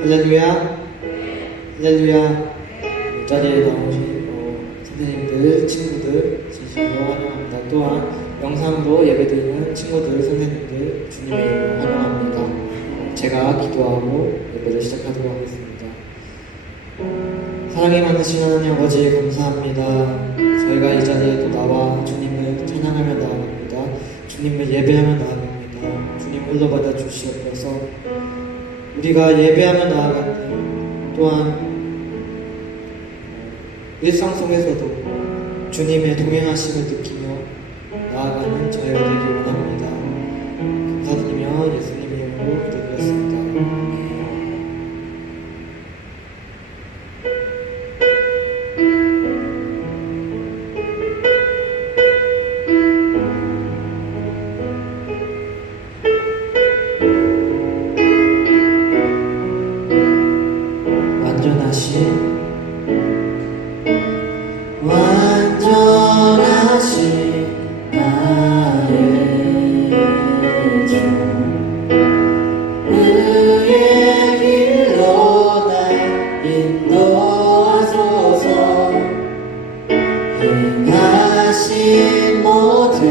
할렐루야, 할렐루야. 이 자리에 나오신 선생님들, 친구들 진심으로 환영합니다. 또한 영상으로 예배드리는 친구들, 선생님들 주님의 이름으로 환영합니다. 제가 기도하고 예배를 시작하도록 하겠습니다. 사랑이 많으신 하나님 아버지 감사합니다. 저희가 이 자리에 또 나와 주님을 찬양하며 나아갑니다. 주님을 예배하며 나아갑니다. 주님 홀로 받아 주시옵소서. 우리가 예배하며 나아갈 때 또한 일상 속에서도 주님의 동행하심을 느끼며 나아가는 저희가 되길 원합니다. 감사드리며 예수님의 이름으로 기도드렸습니다. 완전하신 나의 주 의의 길로 날 인도하소서. 행하신 모든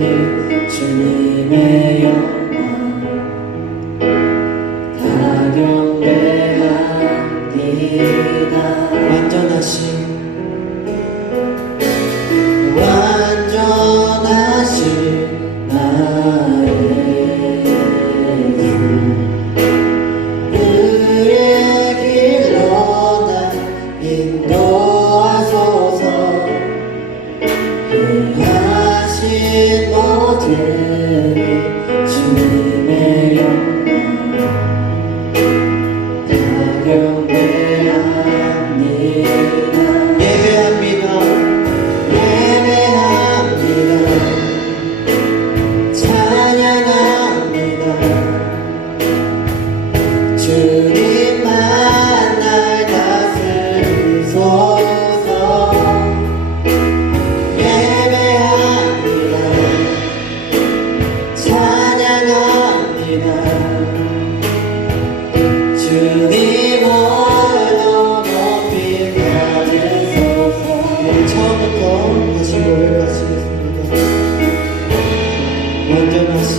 일 주님의 영광 다 경배합니다. 완전하신 나의 주 의의 길로 날 인도하소서. 행하신 모든 일 주님의 영광 다 경배합니다. 주님만 날 다스리소서. 예배합니다. 찬양합니다. 주님 홀로 높이 받으소서. 처음부터 다시 고백하시겠습니다. 완전하신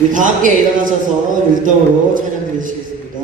우리 다 함께 일어나셔서 율동으로 찬양 드리시겠습니다.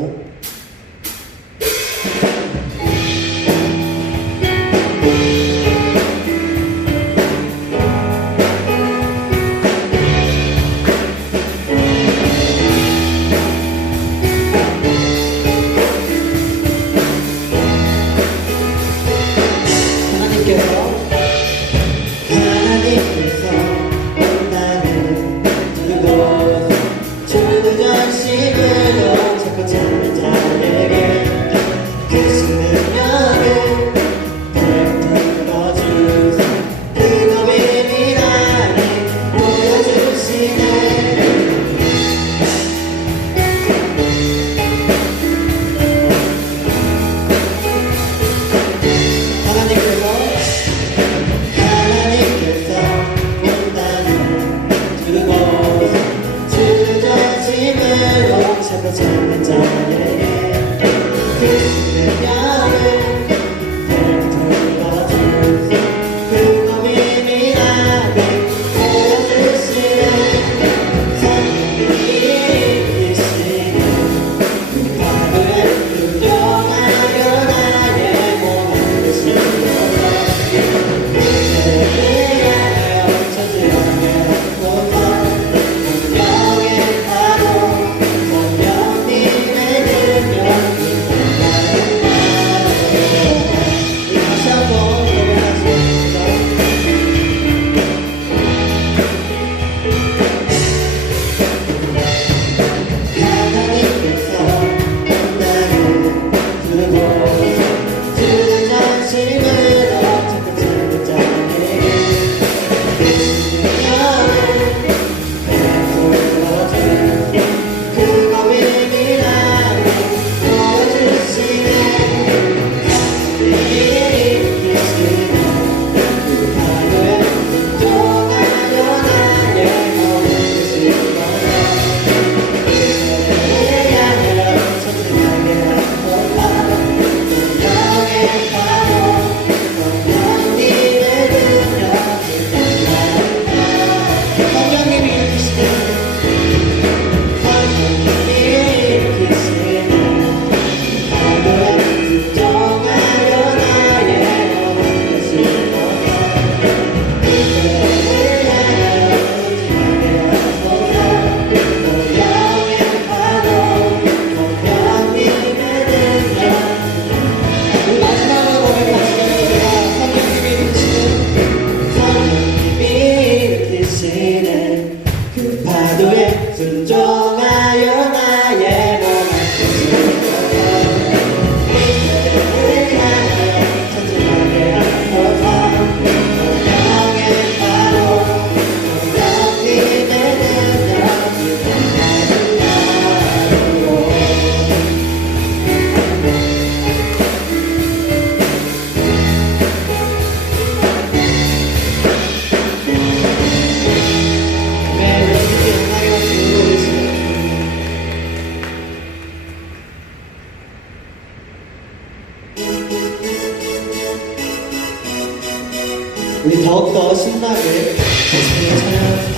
우리 더욱더 신나게 예수님을 찬양합니다.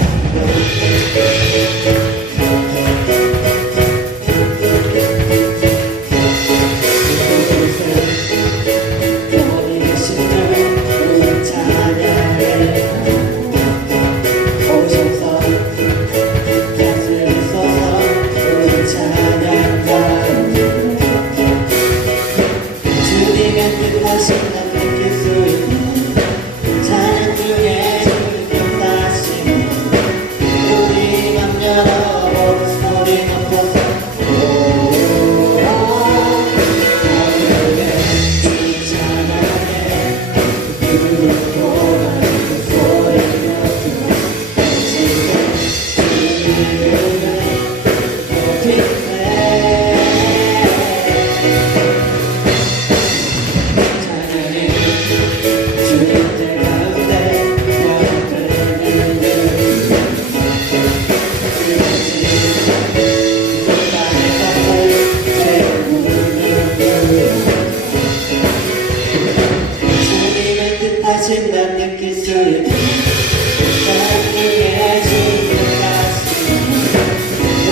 난 느낄 수 있는 사랑 중에 주는 가슴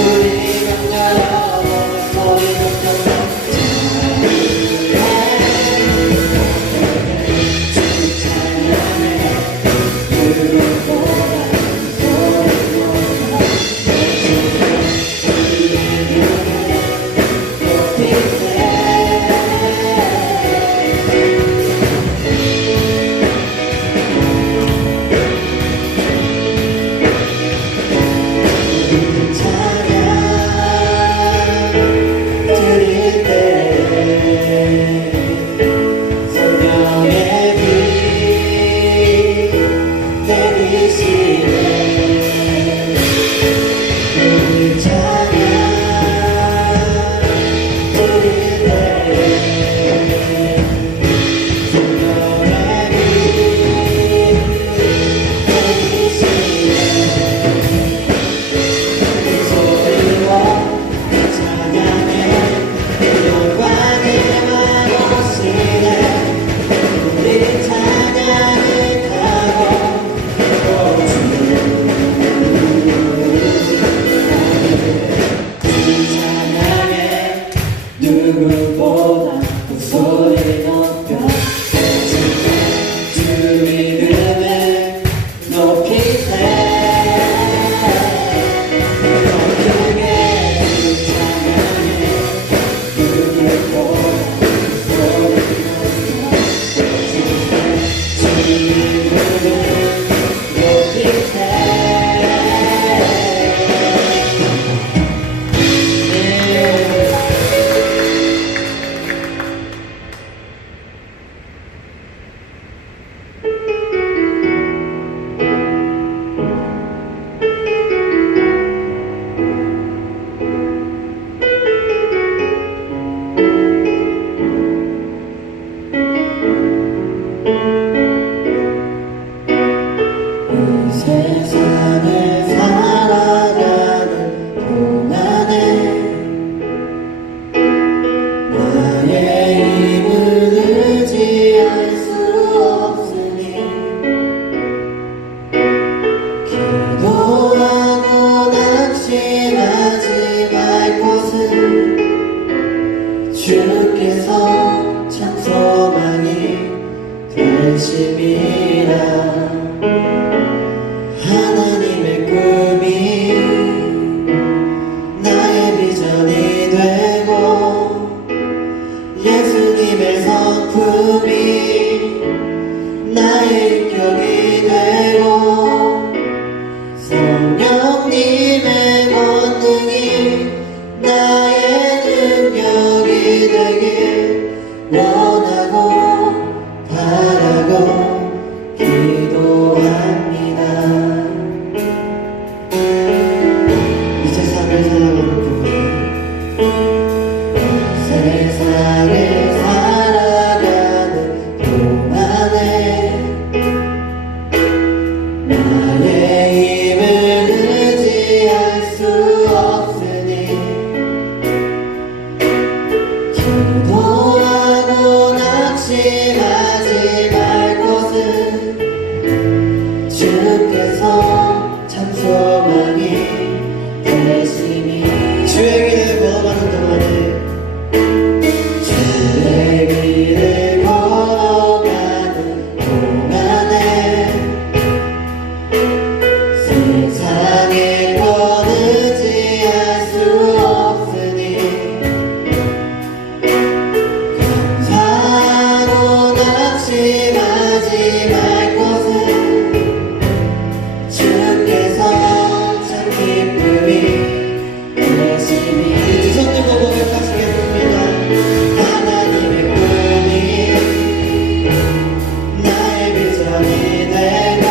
우리 맘대로 오늘 소리 높여서 주님 찬양해 누구보다 소리보다 누구보다 그 소리 높여 주 이름을 높이세 더 크게 주 찬양해 누구보다 그 소리 높여 주 이름을 높이세 세상을 살아가는 동안에 나의 힘을 의지할 수 없으니 기도하고 낙심하지 말 것을 주께서 참 소망이 되심이라 하나님의 꿈이 나의 비전이 되고 예수님의 성품이 나의 인격이 되고 성령님의 권능이 나의 능력이 되길 원하고 바라고 기도합니다. 이 세상을 살아가는 동안 세상을 살아가는 동안에 나의 힘을 의지할 수 없으니 기도하고 낙심하지 말 것을 말 것은 주께서 참 기쁨이 되시니 두 손 들고 고백하시겠습니다. 하나님의 꿈이 나의 비전이 되고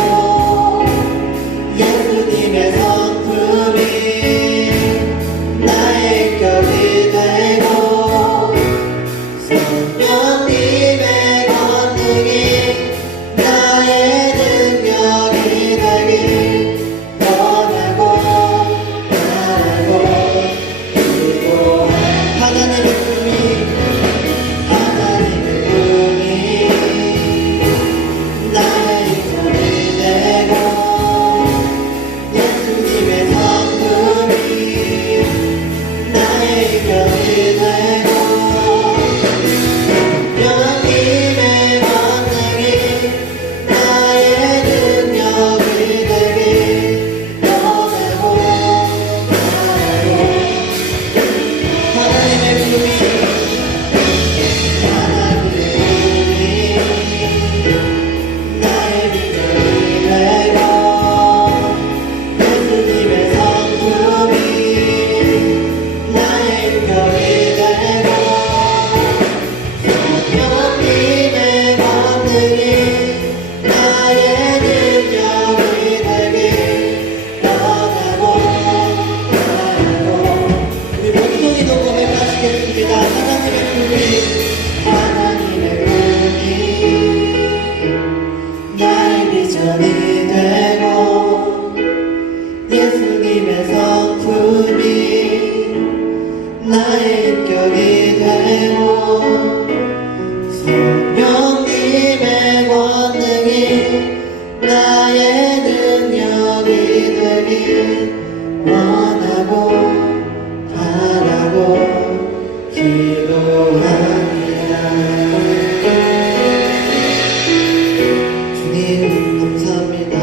예수님의 성품이 나의 인격이 되고 성령님의 권능이 나의 능력이 되길 원하고 바라고 기도해. 하나님의 꿈이 나의 인격이 되고 예수님의 성품이 나의 인격이 되고 성령님의 권능이 나의 능력이 되길 원하고 바라고 하나님의 꿈이 나의 비전이 되고 예수님의 성품이 나의 인격이 되고 성령님의 권능이 나의 능력이 되길 원하고 바라고 우리 목소리도 고백하시겠습니다. 하나님의 꿈이 나의 비전이 되고 예수님의 성품이 나의 인격이 되고 성령님의 권능이 나의 능력이 되길 원하고 바라고 기도합니다. 주님 감사합니다.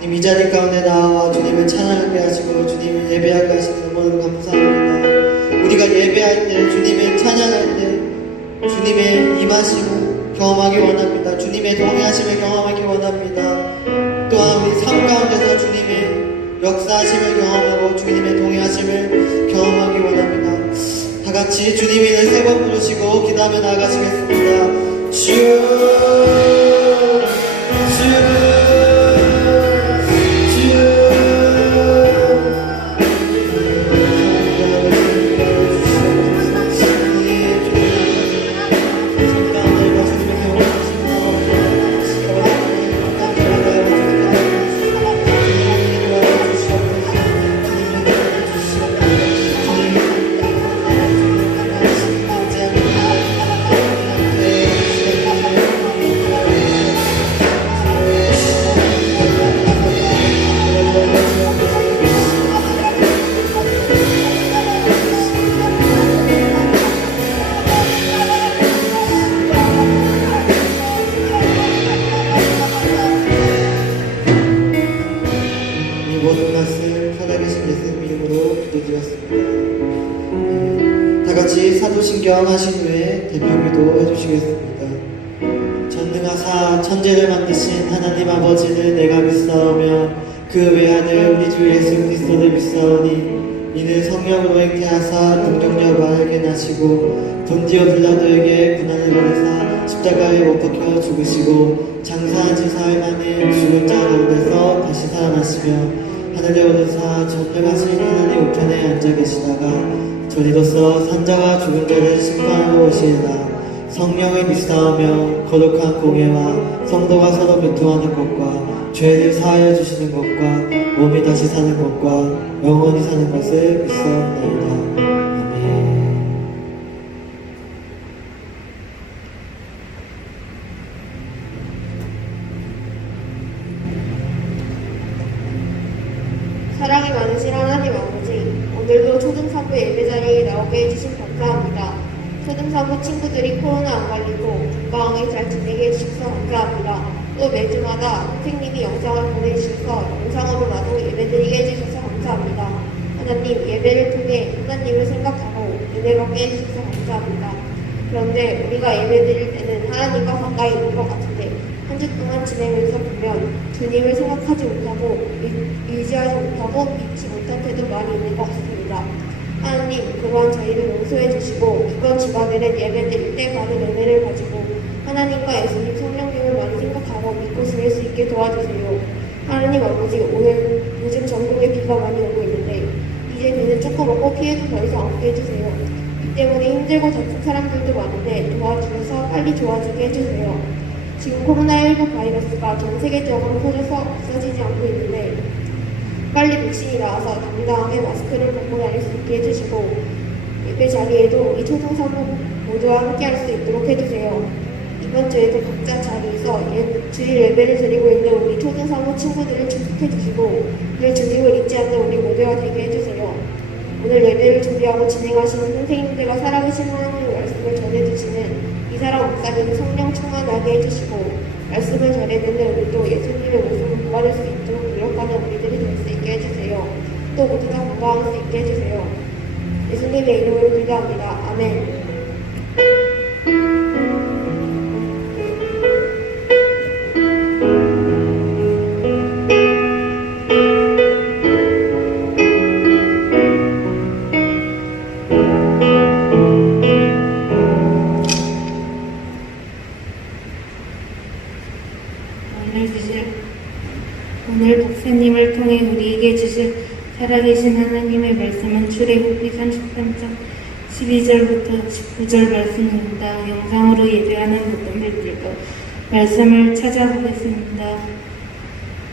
주님 이 자리 가운데 나와 주님을 찬양하게 하시고 주님을 예배하게 하시는 너무 감사합니다. 우리가 예배할 때 주님을 찬양할 때 주님의 임하심을 경험하기 원합니다. 주님의 동행하심을 경험하기 원합니다. 또한 우리 삶 가운데서 주님의 역사하심을 경험하고 주님의 동행하심을 경험하기 원합니다. 다 같이 주님 이름을 세 번 부르시고 기도하며 나아가시겠습니다. 모든 말씀 살아계신 예수님 이름으로 기도드렸습니다. 다 같이 사도신경 하신 후에 대표기도 해주시겠습니다. 전능하사 천지를 만드신 하나님 아버지를 내가 믿사오며 그 외아들 우리 주 예수 그리스도를 믿사오니 이는 성령으로 잉태하사 능력과 발견하시고 본디오 빌라도에게 고난을 받으사 십자가에 못 박혀 죽으시고 장사한 지 사흘 만에 죽은 자 가운데서 다시 살아나시며 하늘에 오르사 전능하신 하나님 우편에 앉아 계시다가 저리로서 산자와 죽은 자를 심판하러 오시리라. 성령을 믿사오며 거룩한 공예와 성도가 서로 교통하는 것과 죄를 사하여 주시는 것과 몸이 다시 사는 것과 영원히 사는 것을 믿사옵나이다. 아멘. 사랑이 많으신 하나님 아버지, 오늘도 초등사부 예배자리에 나오게 해주신 감사합니다. 초등사부 친구들이 코로나 안 걸리고 건강하게 잘 지내게 해주셔서 감사합니다. 또 매주마다 선생님이 영상을 보내주셔서 영상으로라도 예배드리게 해주셔서 감사합니다. 하나님, 예배를 통해 하나님을 생각하고 은혜 받게 해주셔서 감사합니다. 그런데 우리가 예배드릴 때는 하나님과 가까이 있는 것 같은데 지내면서 보면 주님을 생각하지 못하고 의지하지 못하고 믿지 못한 태도 많이 있는 것 같습니다. 하나님 그러한 저희를 용서해 주시고 이번 주간에는 예배 드릴 때 많은 은혜를 가지고 하나님과 예수님 성령님을 많이 생각하고 믿고 지낼 수 있게 도와주세요. 하나님 아버지 오늘 요즘 전국에 비가 많이 오고 있는데 이제 비는 조금 오고 피해도 더 이상 없게 해주세요. 비 때문에 힘들고 다친 사람들도 많은데 도와주셔서 빨리 좋아지게 해주세요. 지금 코로나19 바이러스가 전 세계적으로 퍼져서 없어지지 않고 있는데 빨리 백신이 나와서 당당하게 마스크를 벗고 다닐 수 있게 해주시고 예배 자리에도 우리 초등사부 모두와 함께할 수 있도록 해주세요. 이번 주에도 각자 자리에서 주일 예배를 드리고 있는 우리 초등사부 친구들을 축복해주시고 늘 주님을 잊지 않는 우리 모두가 되게 해주세요. 오늘 예배를 준비하고 진행하시는 선생님들과 살아계신 하나님의 말씀을 전해주시는 이사람 목사님을 성령 충만하게 해주시고 말씀을 전해듣는 우리도 예수님의 모습을 보아낼 수 있도록 노력하는 우리들이 될 수 있게 해주세요. 또 모두가 건강할 수 있게 해주세요. 예수님의 이름으로 기도합니다. 아멘. 오늘 목사님을 통해 우리에게 주실 살아계신 하나님의 말씀은 출애굽기 33장 12절부터 19절 말씀입니다. 영상으로 예배하는 모든 분들도 말씀을 찾아보겠습니다.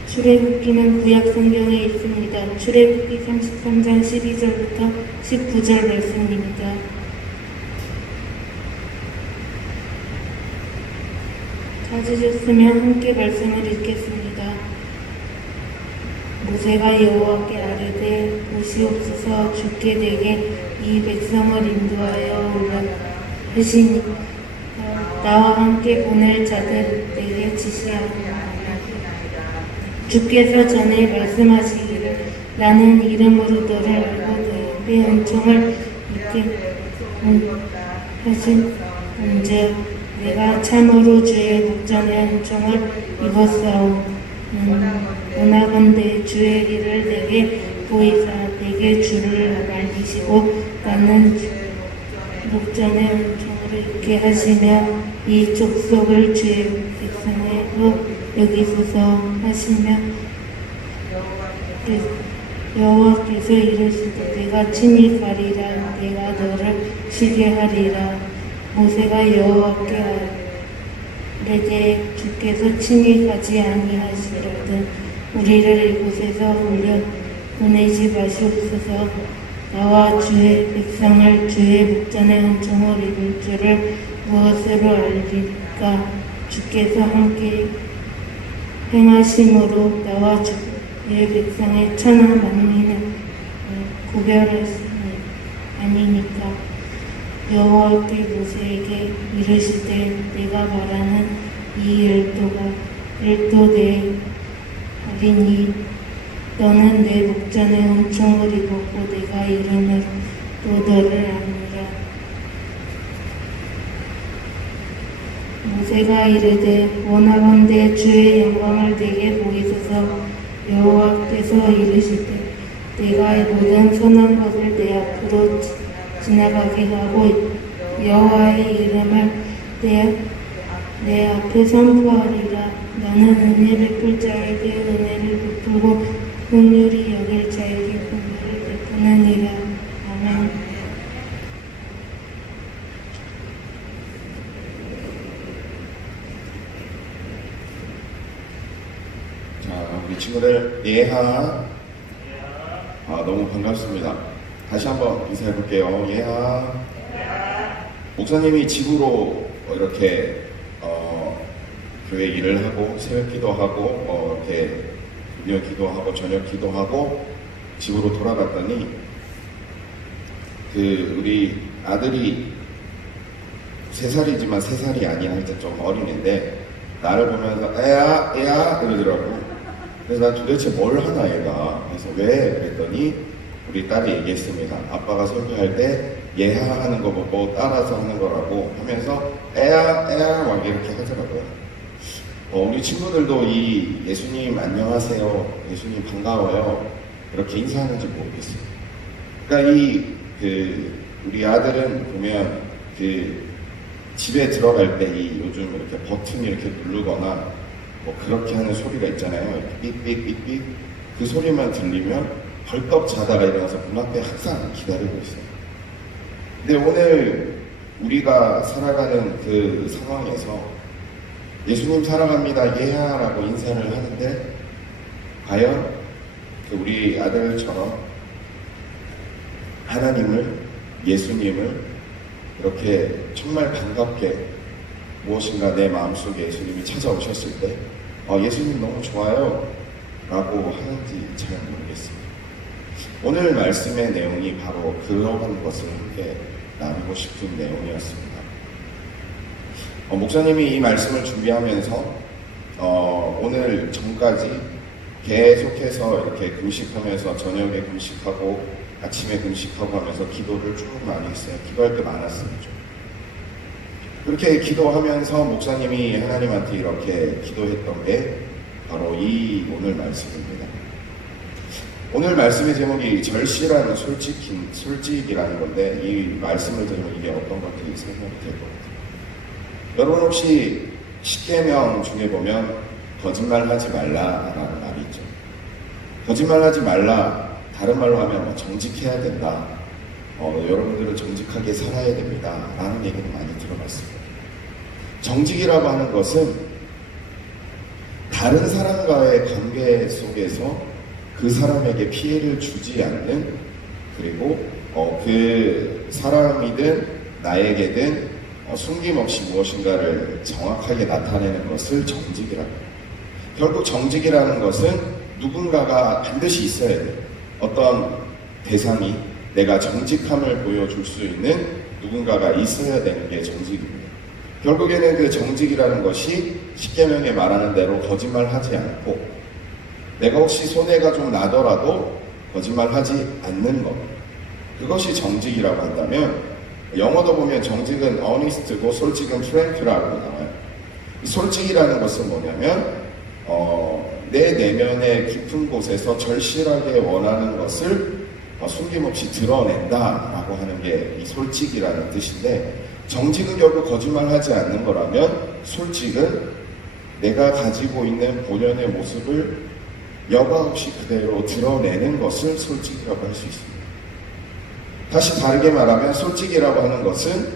출애굽기는 구약 성경에 있습니다. 출애굽기 33장 12절부터 19절 말씀입니다. 찾으셨으면 함께 말씀을 읽겠습니다. 모세가 여호와께 아뢰되 보시옵소서 주께 내게 이 백성을 인도하여 올라 하시니 나와 함께 보낼 자들 내게 지시하옵소서. 주께서 전에 말씀하시기를 나는 이름으로 너를 알고 내 은총을 잊게 하신 언제 내가 참으로 주의 목전의 은총을 입었사오. 원하건대 주의 길을 내게 보이사 내게 주를 알리시고 나는 목전의 은총을 잊게 하시며 이 족속을 주의 백성으로 여기소서 하시며 여호와께서 이르시되 내가 친히 가리라 내가 너를 쉬게 하리라. 모세가 여호와께 아뢰되 주께서 친히 가지 아니하시거든 우리를 이곳에서 올려 보내지 마시옵소서. 나와 주의 백성을 주의 목전의 은총을 입을 줄을 무엇으로 알리까. 주께서 함께 행하심으로 나와 주의 백성의 천하 만민을 구별할 수 아니니까. 여호와께 모세에게 이르시되 내가 말하는 이 일도 내 아리니 너는 내 목전에 은총을 입었고 내가 이름으로 또 너를 아니라. 모세가 이르되 원하건대 주의 영광을 내게 보이소서. 여호와께서 이르시되 내가 모든 선한 것을 내 앞으로 지나가게 하고 여호와의 이름을 내 앞에 선포하리라. 나는 은혜 베풀 자에게 은혜를 베풀고 긍휼히 여길 자에게 긍휼을 베푸느니라. 아멘. 자, 우리 친구들 예하. 너무 반갑습니다. 다시 한번 인사해 볼게요. 예하. 목사님이 집으로 이렇게 교회 일을 하고 새벽 기도하고 이렇게 금요 기도하고 저녁 기도하고 집으로 돌아갔더니 우리 아들이 3살이지만 3살이 아니야. 일단 좀 어린애인데 나를 보면서 애야 이러더라고. 그래서 난 도대체 뭘 하나 얘가. 그래서 왜? 그랬더니 우리 딸이 얘기했습니다. 아빠가 설교할 때 예하 하는 거 보고 따라서 하는 거라고 하면서 애야 막 이렇게 하더라고요. 우리 친구들도 이 예수님 안녕하세요, 예수님 반가워요 이렇게 인사하는지 모르겠어요. 그러니까 우리 아들은 보면 집에 들어갈 때 요즘 이렇게 버튼 이렇게 누르거나 뭐 그렇게 하는 소리가 있잖아요. 이렇게 삑삑삑삑 그 소리만 들리면 벌떡 자다가 일어나서 문 앞에 항상 기다리고 있어요. 근데 오늘 우리가 살아가는 그 상황에서 예수님 사랑합니다 예하라고 인사를 하는데 과연 우리 아들처럼 하나님을, 예수님을 이렇게 정말 반갑게 무엇인가 내 마음속에 예수님이 찾아오셨을 때 예수님 너무 좋아요 라고 하는지 잘 모르겠습니다. 오늘 말씀의 내용이 바로 그러한 것을 함께 나누고 싶은 내용이었습니다. 목사님이 이 말씀을 준비하면서 오늘 전까지 계속해서 이렇게 금식하면서 저녁에 금식하고 아침에 금식하고 하면서 기도를 쭉 많이 했어요. 기도할 때 많았어요. 좀. 그렇게 기도하면서 목사님이 하나님한테 이렇게 기도했던 게 바로 이 오늘 말씀입니다. 오늘 말씀의 제목이 절실한 솔직이라는 건데 이 말씀을 들으면 이게 어떤 것들이 설명이 될 것 같아요. 여러분 혹시 10계명 중에 보면 거짓말하지 말라라는 말이 있죠. 거짓말하지 말라, 다른 말로 하면 정직해야 된다. 여러분들은 정직하게 살아야 됩니다. 라는 얘기를 많이 들어봤습니다. 정직이라고 하는 것은 다른 사람과의 관계 속에서 그 사람에게 피해를 주지 않는, 그리고 그 사람이든 나에게든 숨김없이 무엇인가를 정확하게 나타내는 것을 정직이라고 해요. 결국 정직이라는 것은 누군가가 반드시 있어야 돼요. 어떤 대상이 내가 정직함을 보여줄 수 있는 누군가가 있어야 되는 게 정직입니다. 결국에는 그 정직이라는 것이 십계명에 말하는 대로 거짓말하지 않고 내가 혹시 손해가 좀 나더라도 거짓말하지 않는 것, 그것이 정직이라고 한다면 영어도 보면 정직은 honest고 솔직은 frank라고 나와요. 솔직이라는 것은 뭐냐면 내 내면의 깊은 곳에서 절실하게 원하는 것을 숨김없이 드러낸다라고 하는 게 이 솔직이라는 뜻인데, 정직은 결국 거짓말하지 않는 거라면 솔직은 내가 가지고 있는 본연의 모습을 여과 없이 그대로 드러내는 것을 솔직이라고 할 수 있습니다. 다시 다르게 말하면 솔직이라고 하는 것은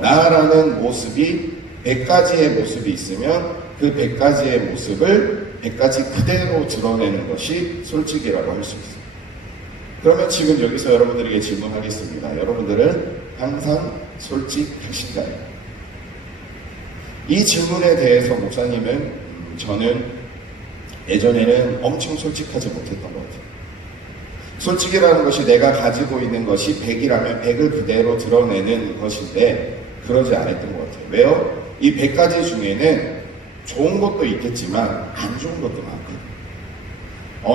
나라는 모습이 100가지의 모습이 있으면 그 100가지의 모습을 100가지 그대로 드러내는 것이 솔직이라고 할 수 있습니다. 그러면 지금 여기서 여러분들에게 질문하겠습니다. 여러분들은 항상 솔직하신가요? 이 질문에 대해서 목사님은 저는 예전에는 엄청 솔직하지 못했던 것 같아요. 솔직이라는 것이 내가 가지고 있는 것이 100이라면 100을 그대로 드러내는 것인데 그러지 않았던 것 같아요. 왜요? 이 100가지 중에는 좋은 것도 있겠지만 안 좋은 것도 많거든요.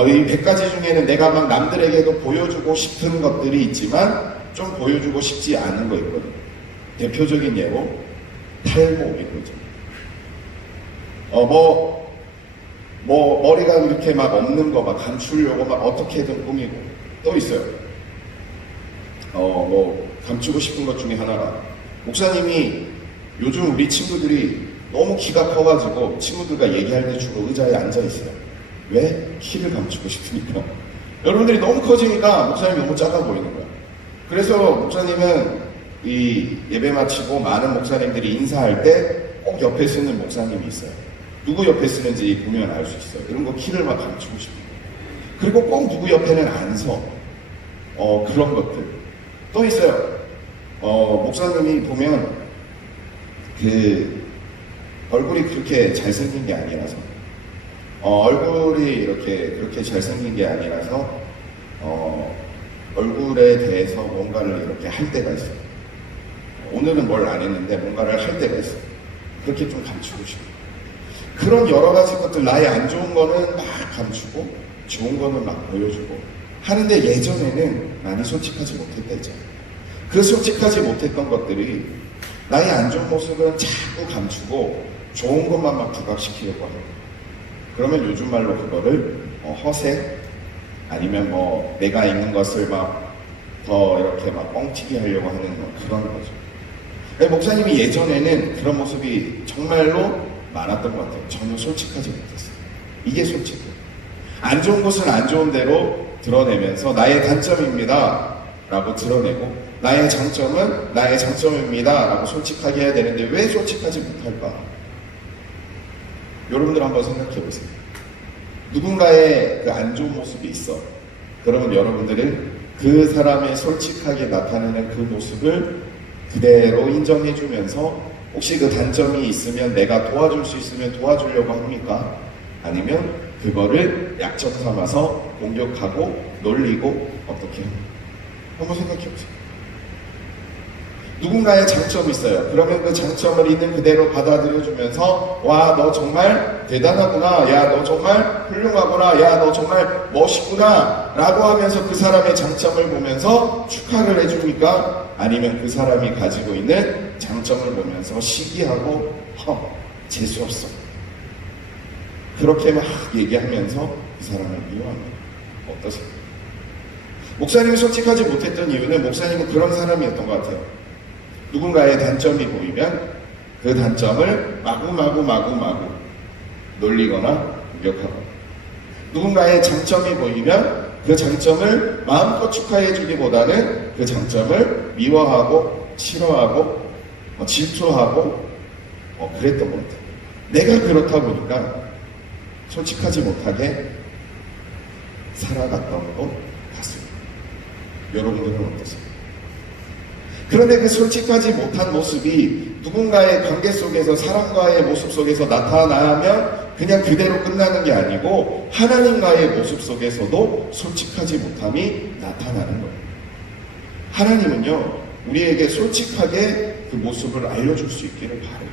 이 100가지 중에는 내가 막 남들에게도 보여주고 싶은 것들이 있지만 좀 보여주고 싶지 않은 거 있거든요. 대표적인 예로 탈모인 거죠. 머리가 이렇게 막 없는 거 막 감추려고 막 어떻게든 꾸미고, 또 있어요. 감추고 싶은 것 중에 하나가, 목사님이 요즘 우리 친구들이 너무 키가 커가지고 친구들과 얘기할 때 주로 의자에 앉아 있어요. 왜? 키를 감추고 싶으니까. 여러분들이 너무 커지니까 목사님이 너무 작아 보이는 거야. 그래서 목사님은 이 예배 마치고 많은 목사님들이 인사할 때 꼭 옆에 쓰는 목사님이 있어요. 누구 옆에 쓰는지 보면 알 수 있어요. 이런 거 키를 막 감추고 싶은 거예요. 그리고 꼭 누구 옆에는 안 서. 그런 것들. 또 있어요. 목사님이 보면 그 얼굴이 그렇게 잘생긴 게 아니라서, 얼굴이 이렇게 그렇게 잘생긴 게 아니라서 얼굴에 대해서 뭔가를 이렇게 할 때가 있어요. 오늘은 뭘 안 했는데 뭔가를 할 때가 있어요. 그렇게 좀 감추고 싶어요. 그런 여러 가지 것들, 나의 안 좋은 거는 막 감추고 좋은 거는 막 보여주고 하는데, 예전에는 많이 솔직하지 못했다 했잖아요. 그 솔직하지 못했던 것들이 나의 안 좋은 모습은 자꾸 감추고 좋은 것만 막 부각시키려고 해요. 그러면 요즘 말로 그거를 허세 아니면 뭐 내가 있는 것을 막 더 이렇게 막 뻥튀기 하려고 하는 그런 거죠. 목사님이 예전에는 그런 모습이 정말로 많았던 것 같아요. 전혀 솔직하지 못했어요. 이게 솔직해요. 안 좋은 것은 안 좋은 대로 드러내면서 나의 단점입니다 라고 드러내고 나의 장점은 나의 장점입니다 라고 솔직하게 해야 되는데 왜 솔직하지 못할까? 여러분들 한번 생각해 보세요. 누군가의 그 안 좋은 모습이 있어. 그러면 여러분들은 그 사람의 솔직하게 나타내는 그 모습을 그대로 인정해 주면서 혹시 그 단점이 있으면 내가 도와줄 수 있으면 도와주려고 합니까? 아니면 그거를 약점 삼아서 공격하고 놀리고 어떻게 해요? 한번 생각해 보세요. 누군가의 장점이 있어요. 그러면 그 장점을 있는 그대로 받아들여주면서 와, 너 정말 대단하구나. 야, 너 정말 훌륭하구나. 야, 너 정말 멋있구나. 라고 하면서 그 사람의 장점을 보면서 축하를 해줍니까? 아니면 그 사람이 가지고 있는 장점을 보면서 시기하고 재수없어. 그렇게 막 얘기하면서 그 사람을 미워합니다. 어떠세요? 목사님이 솔직하지 못했던 이유는 목사님은 그런 사람이었던 것 같아요. 누군가의 단점이 보이면 그 단점을 마구마구 놀리거나 공격하고 누군가의 장점이 보이면 그 장점을 마음껏 축하해 주기보다는 그 장점을 미워하고 싫어하고 질투하고 그랬던 것 같아요. 내가 그렇다 보니까 솔직하지 못하게 살아갔던 것 같습니다. 여러분들은 어떠세요? 그런데 그 솔직하지 못한 모습이 누군가의 관계 속에서 사람과의 모습 속에서 나타나면 그냥 그대로 끝나는 게 아니고 하나님과의 모습 속에서도 솔직하지 못함이 나타나는 거예요. 하나님은요 우리에게 솔직하게 그 모습을 알려줄 수 있기를 바라요.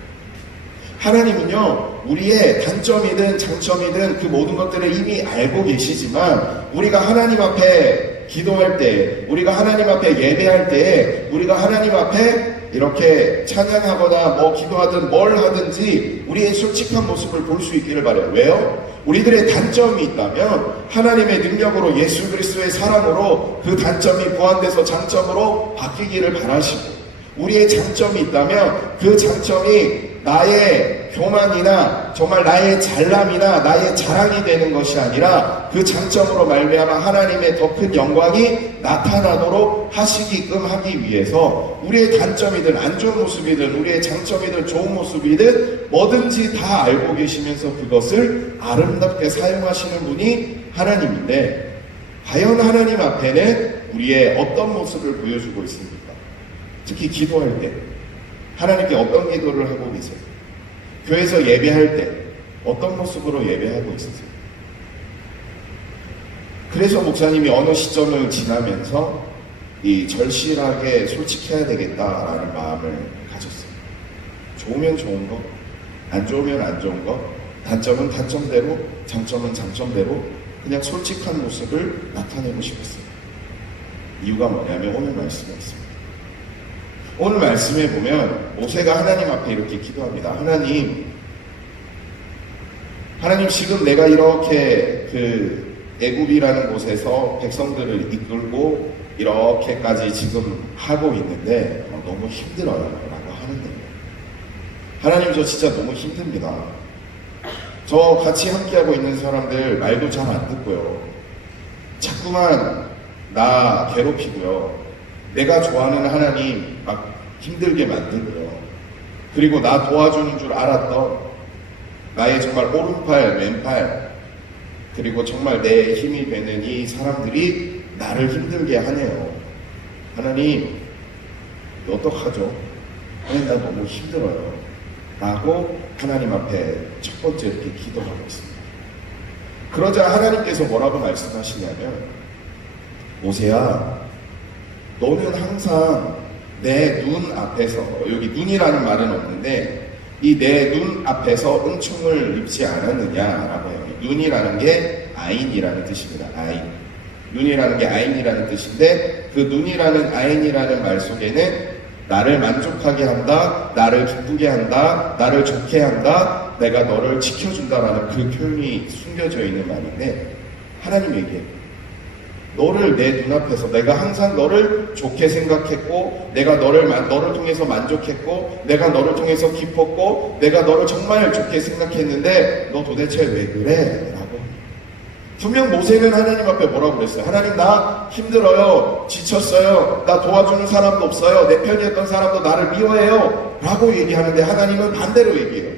하나님은요 우리의 단점이든 장점이든 그 모든 것들을 이미 알고 계시지만 우리가 하나님 앞에 기도할 때, 우리가 하나님 앞에 예배할 때, 우리가 하나님 앞에 이렇게 찬양하거나 뭐 기도하든 뭘 하든지 우리의 솔직한 모습을 볼 수 있기를 바라요. 왜요? 우리들의 단점이 있다면 하나님의 능력으로 예수 그리스도의 사랑으로 그 단점이 보완돼서 장점으로 바뀌기를 바라시고 우리의 장점이 있다면 그 장점이 나의 교만이나 정말 나의 잘남이나 나의 자랑이 되는 것이 아니라 그 장점으로 말미암아 하나님의 더 큰 영광이 나타나도록 하시게끔 하기 위해서 우리의 단점이든 안 좋은 모습이든 우리의 장점이든 좋은 모습이든 뭐든지 다 알고 계시면서 그것을 아름답게 사용하시는 분이 하나님인데 과연 하나님 앞에는 우리의 어떤 모습을 보여주고 있습니까? 특히 기도할 때 하나님께 어떤 기도를 하고 계세요? 교회에서 예배할 때 어떤 모습으로 예배하고 있으세요? 그래서 목사님이 어느 시점을 지나면서 이 절실하게 솔직해야 되겠다라는 마음을 가졌어요. 좋으면 좋은 거, 안 좋으면 안 좋은 거, 단점은 단점대로, 장점은 장점대로 그냥 솔직한 모습을 나타내고 싶었어요. 이유가 뭐냐면 오늘 말씀에 있습니다. 오늘 말씀에 보면 모세가 하나님 앞에 이렇게 기도합니다. 하나님 지금 내가 이렇게 그 애굽이라는 곳에서 백성들을 이끌고 이렇게까지 지금 하고 있는데 너무 힘들어요 라고 하는데 하나님 저 진짜 너무 힘듭니다. 저 같이 함께하고 있는 사람들 말도 잘 안 듣고요. 자꾸만 나 괴롭히고요. 내가 좋아하는 하나님 막 힘들게 만들고요. 그리고 나 도와주는 줄 알았던 나의 정말 오른팔, 왼팔 그리고 정말 내 힘이 되는 이 사람들이 나를 힘들게 하네요. 하나님 어떡하죠? 하나님 나 너무 힘들어요 라고 하나님 앞에 첫 번째 이렇게 기도하고 있습니다. 그러자 하나님께서 뭐라고 말씀하시냐면 모세야 너는 항상 내 눈 앞에서 여기 눈이라는 말은 없는데 이 내 눈 앞에서 은총을 입지 않았느냐라고 해요. 눈이라는 게 아인이라는 뜻입니다. 아인. 눈이라는 게 아인이라는 뜻인데 그 눈이라는 아인이라는 말 속에는 나를 만족하게 한다, 나를 기쁘게 한다, 나를 좋게 한다, 내가 너를 지켜준다라는 그 표현이 숨겨져 있는 말인데 하나님 얘기해요. 너를 내 눈앞에서 내가 항상 너를 좋게 생각했고 내가 너를 통해서 만족했고 내가 너를 통해서 기뻤고 내가 너를 정말 좋게 생각했는데 너 도대체 왜 그래? 라고 분명 모세는 하나님 앞에 뭐라고 그랬어요? 하나님 나 힘들어요. 지쳤어요. 나 도와주는 사람도 없어요. 내 편이었던 사람도 나를 미워해요. 라고 얘기하는데 하나님은 반대로 얘기해요.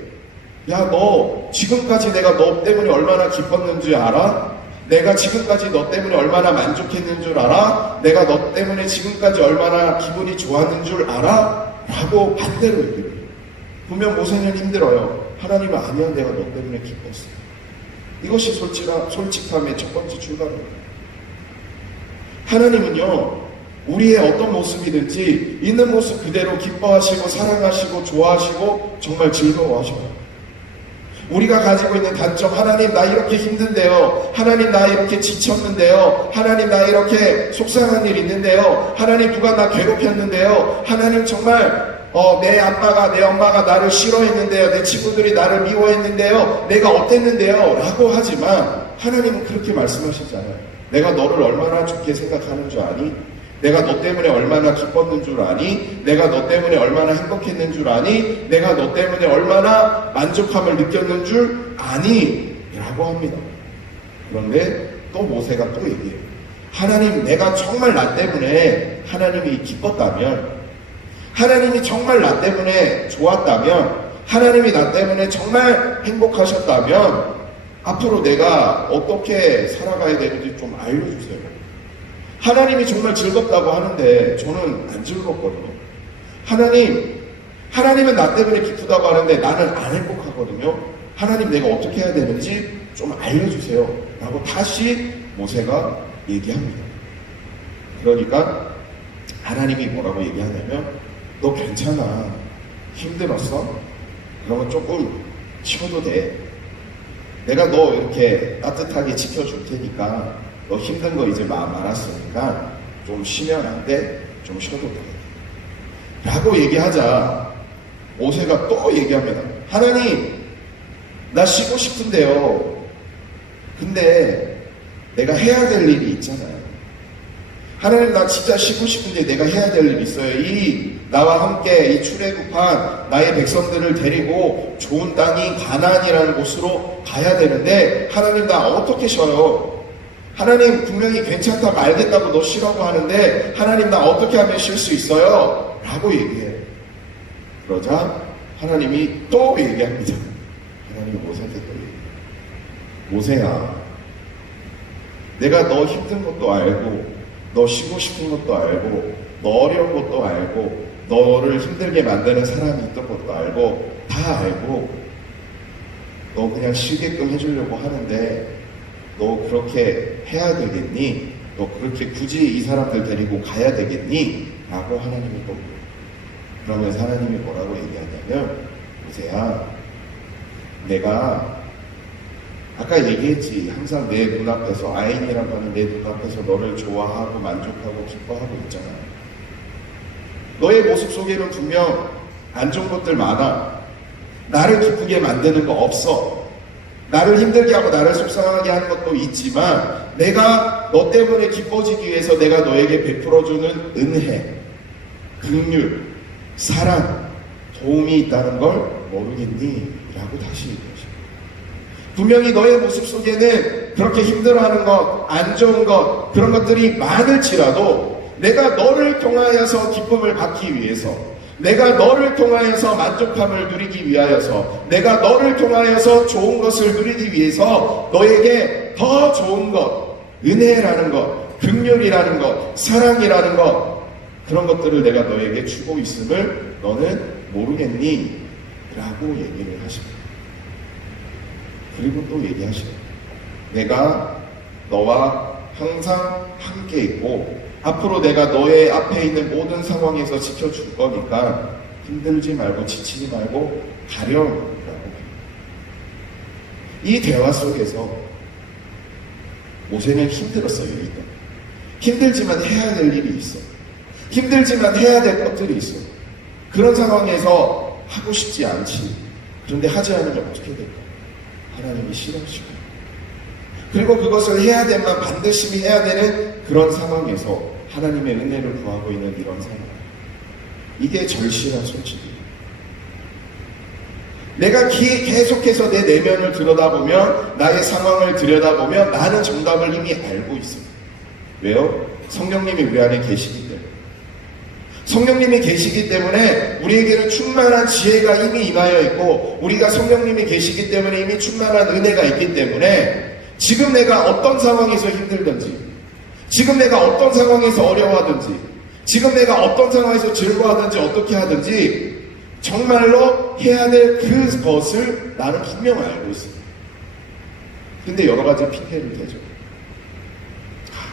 야, 너 지금까지 내가 너 때문에 얼마나 기뻤는 줄 알아? 내가 지금까지 너 때문에 얼마나 만족했는 줄 알아? 내가 너 때문에 지금까지 얼마나 기분이 좋았는 줄 알아? 라고 반대로 얘기해요. 분명 모세는 힘들어요. 하나님은 아니야, 내가 너 때문에 기뻤어. 이것이 솔직함의 첫 번째 출발입니다. 하나님은요, 우리의 어떤 모습이든지 있는 모습 그대로 기뻐하시고 사랑하시고 좋아하시고 정말 즐거워하셔요. 우리가 가지고 있는 단점, 하나님 나 이렇게 힘든데요, 하나님 나 이렇게 지쳤는데요, 하나님 나 이렇게 속상한 일 있는데요, 하나님 누가 나 괴롭혔는데요, 하나님 정말 내 아빠가 내 엄마가 나를 싫어했는데요, 내 친구들이 나를 미워했는데요, 내가 어땠는데요 라고 하지만 하나님은 그렇게 말씀하시잖아요. 내가 너를 얼마나 좋게 생각하는 줄 아니? 내가 너 때문에 얼마나 기뻤는 줄 아니? 내가 너 때문에 얼마나 행복했는 줄 아니? 내가 너 때문에 얼마나 만족함을 느꼈는 줄 아니? 라고 합니다. 그런데 또 모세가 또 얘기해요. 하나님, 내가 정말 나 때문에 하나님이 기뻤다면, 하나님이 정말 나 때문에 좋았다면, 하나님이 나 때문에 정말 행복하셨다면 앞으로 내가 어떻게 살아가야 되는지 좀 알려주세요. 하나님이 정말 즐겁다고 하는데 저는 안 즐겁거든요. 하나님은 나 때문에 기쁘다고 하는데 나는 안 행복하거든요. 하나님, 내가 어떻게 해야 되는지 좀 알려주세요 라고 다시 모세가 얘기합니다. 그러니까 하나님이 뭐라고 얘기하냐면, 너 괜찮아, 힘들었어? 그러면 조금 쉬어도 돼. 내가 너 이렇게 따뜻하게 지켜줄 테니까 너 힘든 거 이제 마음 알았으니까 좀 쉬면 안 돼? 좀 쉬어도 돼. 라고 얘기하자 모세가 또 얘기합니다. 하나님, 나 쉬고 싶은데요. 근데 내가 해야 될 일이 있잖아요. 하나님, 나 진짜 쉬고 싶은데 내가 해야 될 일이 있어요. 나와 함께 이 출애굽한 나의 백성들을 데리고 좋은 땅인 가나안이라는 곳으로 가야 되는데 하나님, 나 어떻게 쉬어요? 하나님, 분명히 괜찮다고 알겠다고 너 쉬라고 하는데 하나님, 나 어떻게 하면 쉴 수 있어요? 라고 얘기해. 그러자 하나님이 또 얘기합니다. 하나님이 모세한테 또 얘기해. 모세야, 내가 너 힘든 것도 알고 너 쉬고 싶은 것도 알고 너 어려운 것도 알고 너를 힘들게 만드는 사람이 있던 것도 알고 다 알고 너 그냥 쉬게끔 해주려고 하는데 너 그렇게 해야 되겠니? 너 그렇게 굳이 이 사람들 데리고 가야 되겠니? 라고 하나님이 또 그러면서 하나님이 뭐라고 얘기하냐면, 모세야, 내가 아까 얘기했지, 항상 내 눈앞에서, 아인이라고 하는 내 눈앞에서 너를 좋아하고 만족하고 기뻐하고 있잖아. 너의 모습 속에는 분명 안 좋은 것들 많아. 나를 기쁘게 만드는 거 없어. 나를 힘들게 하고 나를 속상하게 하는 것도 있지만 내가 너 때문에 기뻐지기 위해서 내가 너에게 베풀어주는 은혜, 긍휼, 사랑, 도움이 있다는 걸 모르겠니? 라고 다시 얘기하십니다. 분명히 너의 모습 속에는 그렇게 힘들어하는 것, 안 좋은 것, 그런 것들이 많을지라도 내가 너를 통하여서 기쁨을 받기 위해서, 내가 너를 통하여서 만족함을 누리기 위하여서, 내가 너를 통하여서 좋은 것을 누리기 위해서 너에게 더 좋은 것, 은혜라는 것, 긍휼이라는 것, 사랑이라는 것, 그런 것들을 내가 너에게 주고 있음을 너는 모르겠니? 라고 얘기를 하십니다. 그리고 또 얘기하시죠. 내가 너와 항상 함께 있고 앞으로 내가 너의 앞에 있는 모든 상황에서 지켜줄 거니까 힘들지 말고 지치지 말고 가렴. 이 대화 속에서 모세는 힘들었어요. 일단 힘들지만 해야 될 일이 있어. 힘들지만 해야 될 것들이 있어. 그런 상황에서 하고 싶지 않지. 그런데 하지 않으면 어떻게 될까? 하나님이 싫어하시고. 그리고 그것을 해야 되만 반드시 해야 되는 그런 상황에서 하나님의 은혜를 구하고 있는 이런 상황. 이게 절실한 솔직이에요. 내가 계속해서 내 내면을 들여다보면, 나의 상황을 들여다보면 나는 정답을 이미 알고 있어요. 왜요? 성령님이 우리 안에 계시기 때문에. 성령님이 계시기 때문에 우리에게는 충만한 지혜가 이미 임하여 있고, 우리가 성령님이 계시기 때문에 이미 충만한 은혜가 있기 때문에 지금 내가 어떤 상황에서 힘들든지, 지금 내가 어떤 상황에서 어려워하든지, 지금 내가 어떤 상황에서 즐거워하든지 어떻게 하든지 정말로 해야 될 그것을 나는 분명 알고 있습니다. 근데 여러 가지 핑계를 대죠.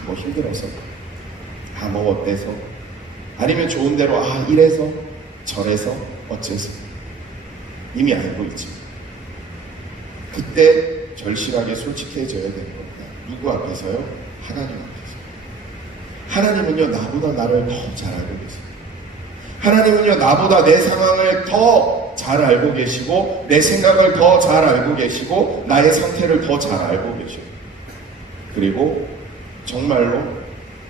뭐 힘들어서, 뭐 어때서, 아니면 좋은 대로 이래서 저래서 어째서. 이미 알고 있지. 그때 절실하게 솔직해져야 되는 겁니다. 누구 앞에서요? 하나님 앞에서. 하나님은요, 나보다 나를 더 잘 알고 계세요. 하나님은요, 나보다 내 상황을 더 잘 알고 계시고, 내 생각을 더 잘 알고 계시고, 나의 상태를 더 잘 알고 계셔요. 그리고 정말로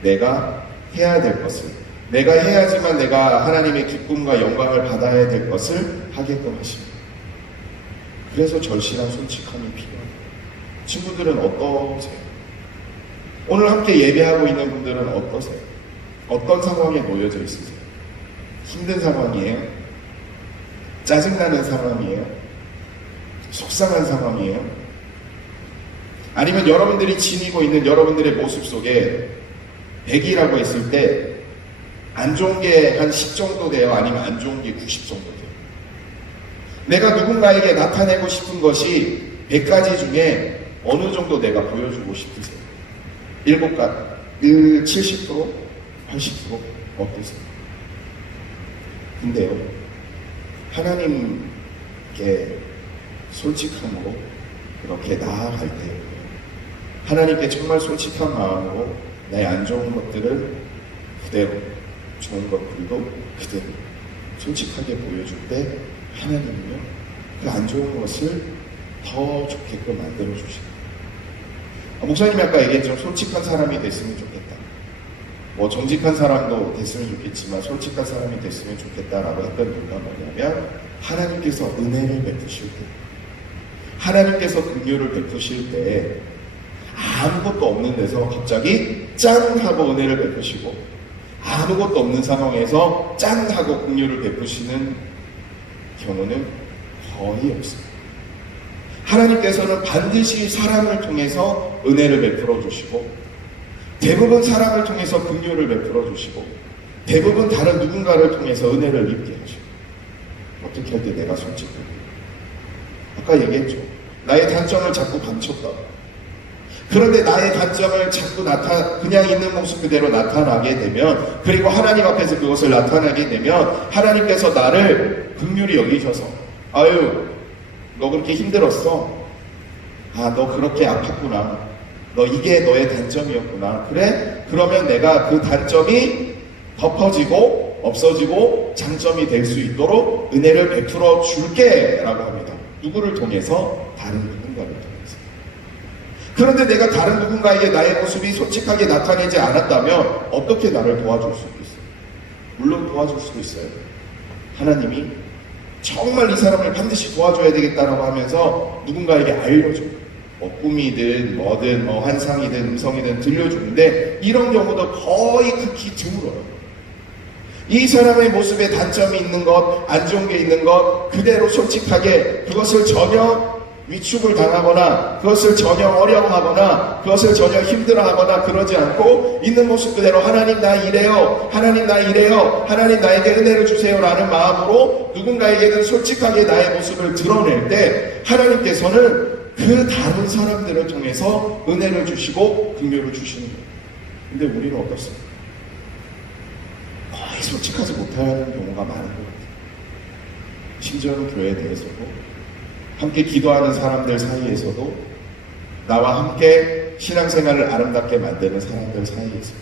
내가 해야 될 것을, 내가 해야지만 내가 하나님의 기쁨과 영광을 받아야 될 것을 하게끔 하십니다. 그래서 절실한 솔직함이 필요합니다. 친구들은 어떠세요? 오늘 함께 예배하고 있는 분들은 어떠세요? 어떤 상황에 놓여져 있으세요? 힘든 상황이에요? 짜증나는 상황이에요? 속상한 상황이에요? 아니면 여러분들이 지니고 있는 여러분들의 모습 속에 100이라고 했을 때 안 좋은 게 한 10 정도 돼요? 아니면 안 좋은 게 90 정도 돼요? 내가 누군가에게 나타내고 싶은 것이 100가지 중에 어느 정도 내가 보여주고 싶으세요? 7가지, 70%? 80%? 어떠세요? 근데요, 하나님께 솔직함으로 이렇게 나아갈 때, 하나님께 정말 솔직한 마음으로 내 안 좋은 것들을 그대로, 좋은 것들도 그대로 솔직하게 보여줄 때 하나님은요, 그 안 좋은 것을 더 좋게끔 만들어 주십니다. 목사님이 아까 얘기했죠. 솔직한 사람이 됐으면 좋겠다. 뭐 정직한 사람도 됐으면 좋겠지만 솔직한 사람이 됐으면 좋겠다라고 했던 이유가 뭐냐면, 하나님께서 은혜를 베푸실 때, 하나님께서 긍휼을 베푸실 때 아무것도 없는 데서 갑자기 짠 하고 은혜를 베푸시고, 아무것도 없는 상황에서 짠 하고 긍휼을 베푸시는 경우는 거의 없습니다. 하나님께서는 반드시 사람을 통해서 은혜를 베풀어 주시고, 대부분 사람을 통해서 긍휼을 베풀어 주시고, 대부분 다른 누군가를 통해서 은혜를 입게 하시고. 어떻게 할 때 내가 솔직하게, 아까 얘기했죠. 나의 단점을 자꾸 감췄다. 그런데 나의 단점을 자꾸 그냥 있는 모습 그대로 나타나게 되면, 그리고 하나님 앞에서 그것을 나타나게 되면, 하나님께서 나를 긍휼히 여기셔서, 아유, 너 그렇게 힘들었어. 너 그렇게 아팠구나. 너 이게 너의 단점이었구나. 그래? 그러면 내가 그 단점이 덮어지고 없어지고 장점이 될 수 있도록 은혜를 베풀어 줄게 라고 합니다. 누구를 통해서? 다른 누군가를 통해서. 그런데 내가 다른 누군가에게 나의 모습이 솔직하게 나타내지 않았다면 어떻게 나를 도와줄 수 있어요? 물론 도와줄 수도 있어요. 하나님이 정말 이 사람을 반드시 도와줘야 되겠다라고 하면서 누군가에게 알려줘요. 꿈이든 뭐든 환상이든 음성이든 들려주는데, 이런 경우도 거의 극히 드물어요. 이 사람의 모습에 단점이 있는 것, 안 좋은 게 있는 것 그대로 솔직하게, 그것을 전혀 위축을 당하거나 그것을 전혀 어려워하거나 그것을 전혀 힘들어하거나 그러지 않고 있는 모습 그대로, 하나님 나 이래요, 하나님 나 이래요, 하나님 나에게 은혜를 주세요 라는 마음으로 누군가에게는 솔직하게 나의 모습을 드러낼 때, 하나님께서는 그 다른 사람들을 통해서 은혜를 주시고 긍휼을 주시는 거예요. 근데 우리는 어떻습니까? 거의 솔직하지 못하는 경우가 많은 것 같아요. 심지어는 교회 내에서도, 함께 기도하는 사람들 사이에서도, 나와 함께 신앙생활을 아름답게 만드는 사람들 사이에서,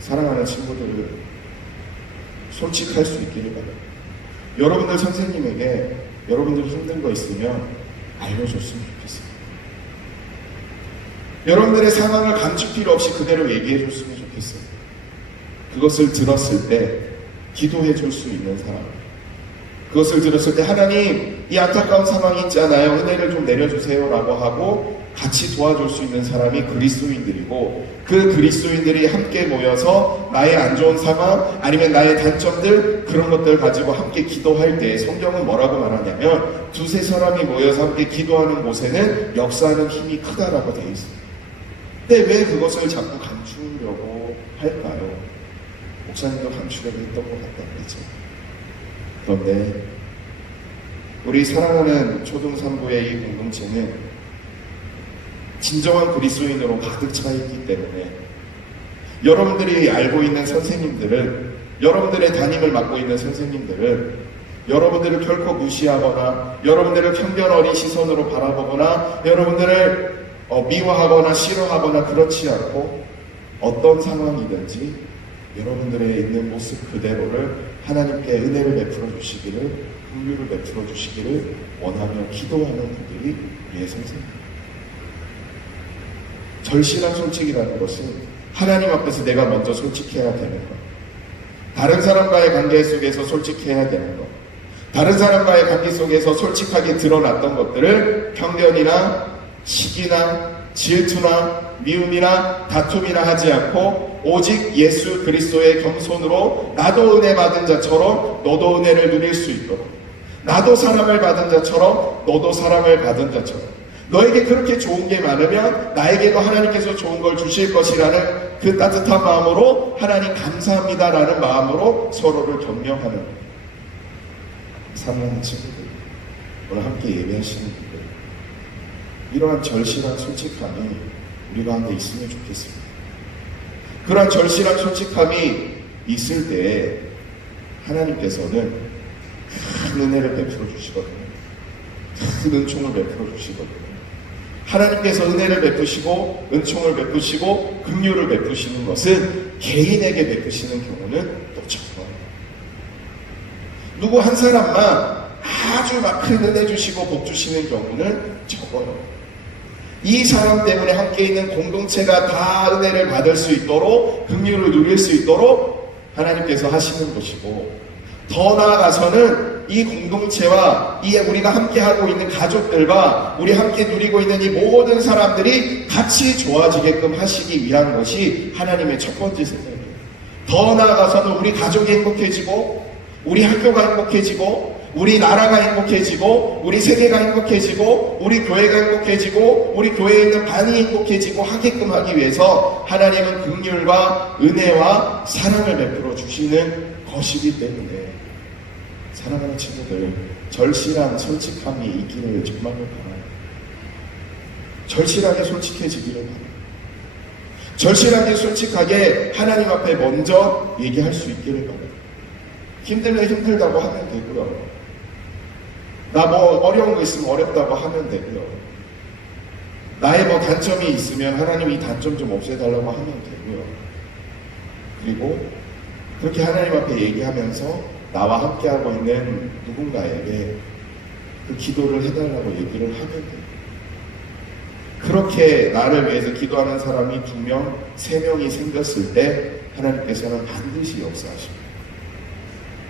사랑하는 친구들을 솔직할 수 있기를 바랍니다. 여러분들 선생님에게 여러분들 힘든 거 있으면 알려줬으면 좋겠어요. 여러분들의 상황을 감출 필요 없이 그대로 얘기해 줬으면 좋겠어요. 그것을 들었을 때 기도해 줄 수 있는 사람, 그것을 들었을 때 하나님 이 안타까운 상황이 있잖아요, 은혜를 좀 내려주세요 라고 하고 같이 도와줄 수 있는 사람이 그리스도인들이고, 그 그리스도인들이 함께 모여서 나의 안 좋은 상황 아니면 나의 단점들, 그런 것들 가지고 함께 기도할 때 성경은 뭐라고 말하냐면 두세 사람이 모여서 함께 기도하는 곳에는 역사하는 힘이 크다라고 되어 있습니다. 근데 왜 그것을 자꾸 감추려고 할까요? 목사님도 감추려고 했던 것 같다 그랬죠. 그런데 우리 사랑하는 초등산부의 이 공동체는 진정한 그리스도인으로 가득 차 있기 때문에 여러분들이 알고 있는 선생님들은, 여러분들의 담임을 맡고 있는 선생님들은 여러분들을 결코 무시하거나 여러분들을 편견 어린 시선으로 바라보거나 여러분들을 미워하거나 싫어하거나 그렇지 않고 어떤 상황이든지 여러분들의 있는 모습 그대로를 하나님께 은혜를 베풀어 주시기를, 긍휼을 베풀어 주시기를 원하며 기도하는 분들이 우리의 선생님. 절실한 솔직이라는 것은 하나님 앞에서 내가 먼저 솔직해야 되는 것, 다른 사람과의 관계 속에서 솔직해야 되는 것, 다른 사람과의 관계 속에서 솔직하게 드러났던 것들을 편견이나 시기나 질투나 미움이나 다툼이나 하지 않고 오직 예수 그리스도의 겸손으로 나도 은혜 받은 자처럼 너도 은혜를 누릴 수 있도록, 나도 사랑을 받은 자처럼 너도 사랑을 받은 자처럼, 너에게 그렇게 좋은 게 많으면 나에게도 하나님께서 좋은 걸 주실 것이라는 그 따뜻한 마음으로 하나님 감사합니다라는 마음으로 서로를 격려하는 사랑하는 친구들, 오늘 함께 예배하시는 분들, 이러한 절실한 솔직함이 우리 가운데 있으면 좋겠습니다. 그러한 절실한 솔직함이 있을 때 하나님께서는 큰 은혜를 베풀어 주시거든요. 큰 은총을 베풀어 주시거든요. 하나님께서 은혜를 베푸시고 은총을 베푸시고 긍휼을 베푸시는 것은 개인에게 베푸시는 경우는 또 적어요. 누구 한 사람만 아주 막 큰 은혜 주시고 복 주시는 경우는 적어요. 이 사람 때문에 함께 있는 공동체가 다 은혜를 받을 수 있도록, 긍휼을 누릴 수 있도록 하나님께서 하시는 것이고, 더 나아가서는 이 공동체와 이 우리가 함께 하고 있는 가족들과 우리 함께 누리고 있는 이 모든 사람들이 같이 좋아지게끔 하시기 위한 것이 하나님의 첫 번째 생각이에요. 더 나아가서는 우리 가족이 행복해지고, 우리 학교가 행복해지고, 우리 나라가 행복해지고, 우리 세계가 행복해지고, 우리 교회가 행복해지고, 우리 교회에 있는 반이 행복해지고 하게끔 하기 위해서 하나님은 긍휼과 은혜와 사랑을 베풀어 주시는 것이기 때문에, 사랑하는 친구들, 절실한 솔직함이 있기를 정말로 바라요. 절실하게 솔직해지기를 바라요. 절실하게 솔직하게 하나님 앞에 먼저 얘기할 수 있기를 바라요. 힘들면 힘들다고 하면 되고요. 나 뭐 어려운 거 있으면 어렵다고 하면 되고요. 나의 뭐 단점이 있으면 하나님 이 단점 좀 없애달라고 하면 되고요. 그리고 그렇게 하나님 앞에 얘기하면서 나와 함께하고 있는 누군가에게 그 기도를 해달라고 얘기를 하면 돼요. 그렇게 나를 위해서 기도하는 사람이 2명, 3명이 생겼을 때 하나님께서는 반드시 역사하십니다.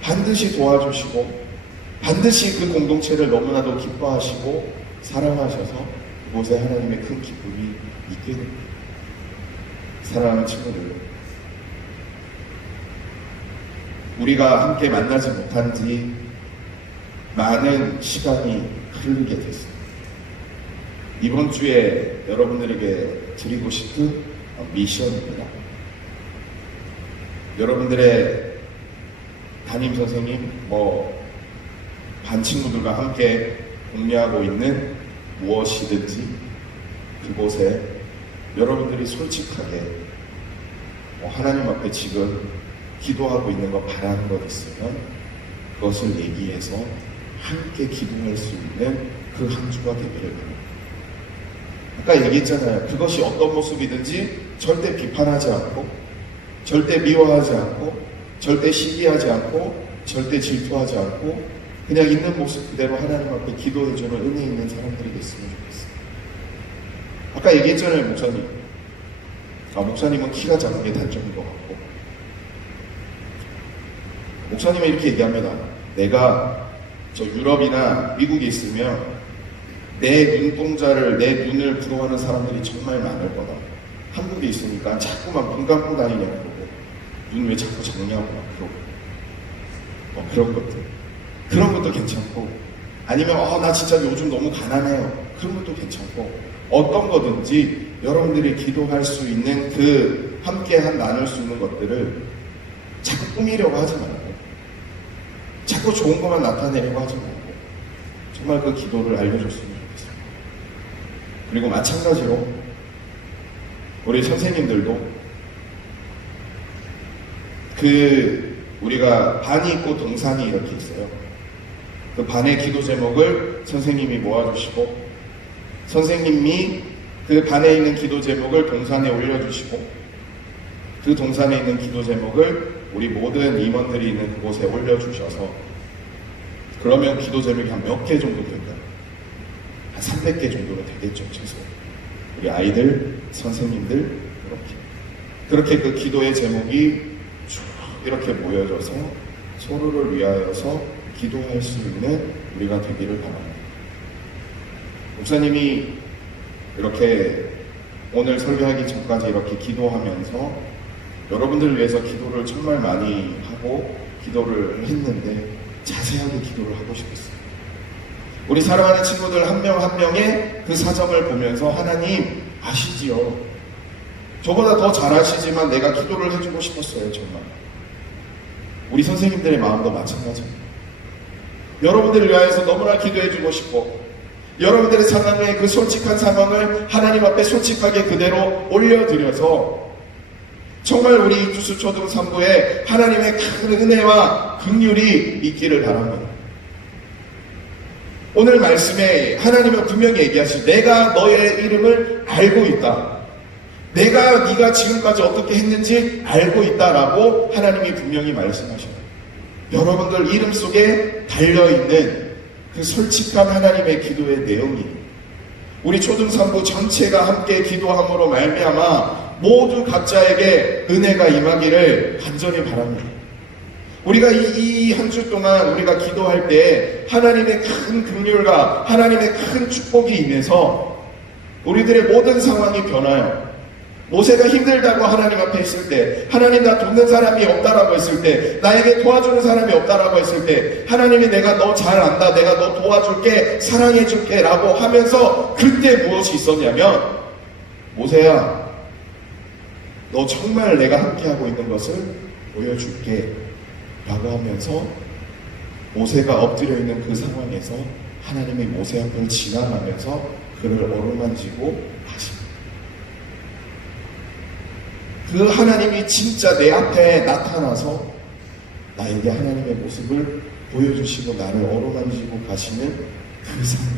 반드시 도와주시고 반드시 그 공동체를 너무나도 기뻐하시고 사랑하셔서 그곳에 하나님의 큰 기쁨이 있게 됩니다. 사랑하는 친구들, 우리가 함께 만나지 못한 지 많은 시간이 흐르게 됐습니다. 이번 주에 여러분들에게 드리고 싶은 미션입니다. 여러분들의 담임 선생님, 반 친구들과 함께 공유하고 있는 무엇이든지 그곳에 여러분들이 솔직하게 하나님 앞에 지금 기도하고 있는 거 바라는 것 있으면 그것을 얘기해서 함께 기도할 수 있는 그 한 주가 되기를 바랍니다. 아까 얘기했잖아요. 그것이 어떤 모습이든지 절대 비판하지 않고, 절대 미워하지 않고, 절대 시기하지 않고, 절대 질투하지 않고 그냥 있는 모습 그대로 하나님 앞에 기도해주는 은혜 있는 사람들이 됐으면 좋겠어요. 아까 얘기했잖아요, 목사님. 목사님은 키가 작은 게 단점인 것 같고, 목사님은 이렇게 얘기합니다. 내가 저 유럽이나 미국에 있으면 내 눈동자를, 내 눈을 부러워하는 사람들이 정말 많을 거다. 한국에 있으니까 자꾸만 눈 감고 다니냐고 그러고, 눈 왜 자꾸 작냐고 막 그러고, 그런 것들. 그런 것도 괜찮고, 아니면 나 진짜 요즘 너무 가난해요. 그런 것도 괜찮고, 어떤 거든지 여러분들이 기도할 수 있는 그 함께 나눌 수 있는 것들을 자꾸 꾸미려고 하지 말고, 자꾸 좋은 것만 나타내려고 하지 말고, 정말 그 기도를 알려줬으면 좋겠어요. 그리고 마찬가지로 우리 선생님들도 우리가 반이 있고 동산이 이렇게 있어요. 그 반의 기도 제목을 선생님이 모아주시고, 선생님이 그 반에 있는 기도 제목을 동산에 올려주시고, 그 동산에 있는 기도 제목을 우리 모든 임원들이 있는 그곳에 올려주셔서, 그러면 기도 제목이 한 몇 개 정도 될까요? 한 300개 정도는 되겠죠, 최소. 우리 아이들, 선생님들, 그렇게 그 기도의 제목이 쭉 이렇게 모여져서 서로를 위하여서 기도할 수 있는 우리가 되기를 바랍니다. 목사님이 이렇게 오늘 설교하기 전까지 이렇게 기도하면서 여러분들을 위해서 기도를 정말 많이 하고 기도를 했는데 자세하게 기도를 하고 싶었어요. 우리 사랑하는 친구들 한 명 한 명의 그 사정을 보면서 하나님 아시지요? 저보다 더 잘 아시지만 내가 기도를 해주고 싶었어요, 정말. 우리 선생님들의 마음도 마찬가지입니다. 여러분들을 위하여서 너무나 기도해주고 싶고, 여러분들의 상황의 그 솔직한 상황을 하나님 앞에 솔직하게 그대로 올려드려서 정말 우리 이투수 초등 3부에 하나님의 큰 은혜와 긍휼이 있기를 바랍니다. 오늘 말씀에 하나님은 분명히 얘기하시죠. 내가 너의 이름을 알고 있다. 내가 네가 지금까지 어떻게 했는지 알고 있다라고 하나님이 분명히 말씀하셔요. 여러분들 이름 속에 달려있는 그 솔직한 하나님의 기도의 내용이 우리 초등 3부 전체가 함께 기도함으로 말미암아 모두 각자에게 은혜가 임하기를 간절히 바랍니다. 우리가 이 한 주 동안 우리가 기도할 때 하나님의 큰 긍휼과 하나님의 큰 축복이 임해서 우리들의 모든 상황이 변화요. 모세가 힘들다고 하나님 앞에 했을 때, 하나님 나 돕는 사람이 없다라고 했을 때, 나에게 도와주는 사람이 없다라고 했을 때, 하나님이 내가 너 잘 안다, 내가 너 도와줄게, 사랑해줄게 라고 하면서 그때 무엇이 있었냐면, 모세야 너 정말 내가 함께하고 있는 것을 보여줄게 라고 하면서 모세가 엎드려 있는 그 상황에서 하나님이 모세 앞을 지나가면서 그를 어루만지고 하십니다. 그 하나님이 진짜 내 앞에 나타나서 나에게 하나님의 모습을 보여주시고 나를 어루만지고 가시는 그 상황.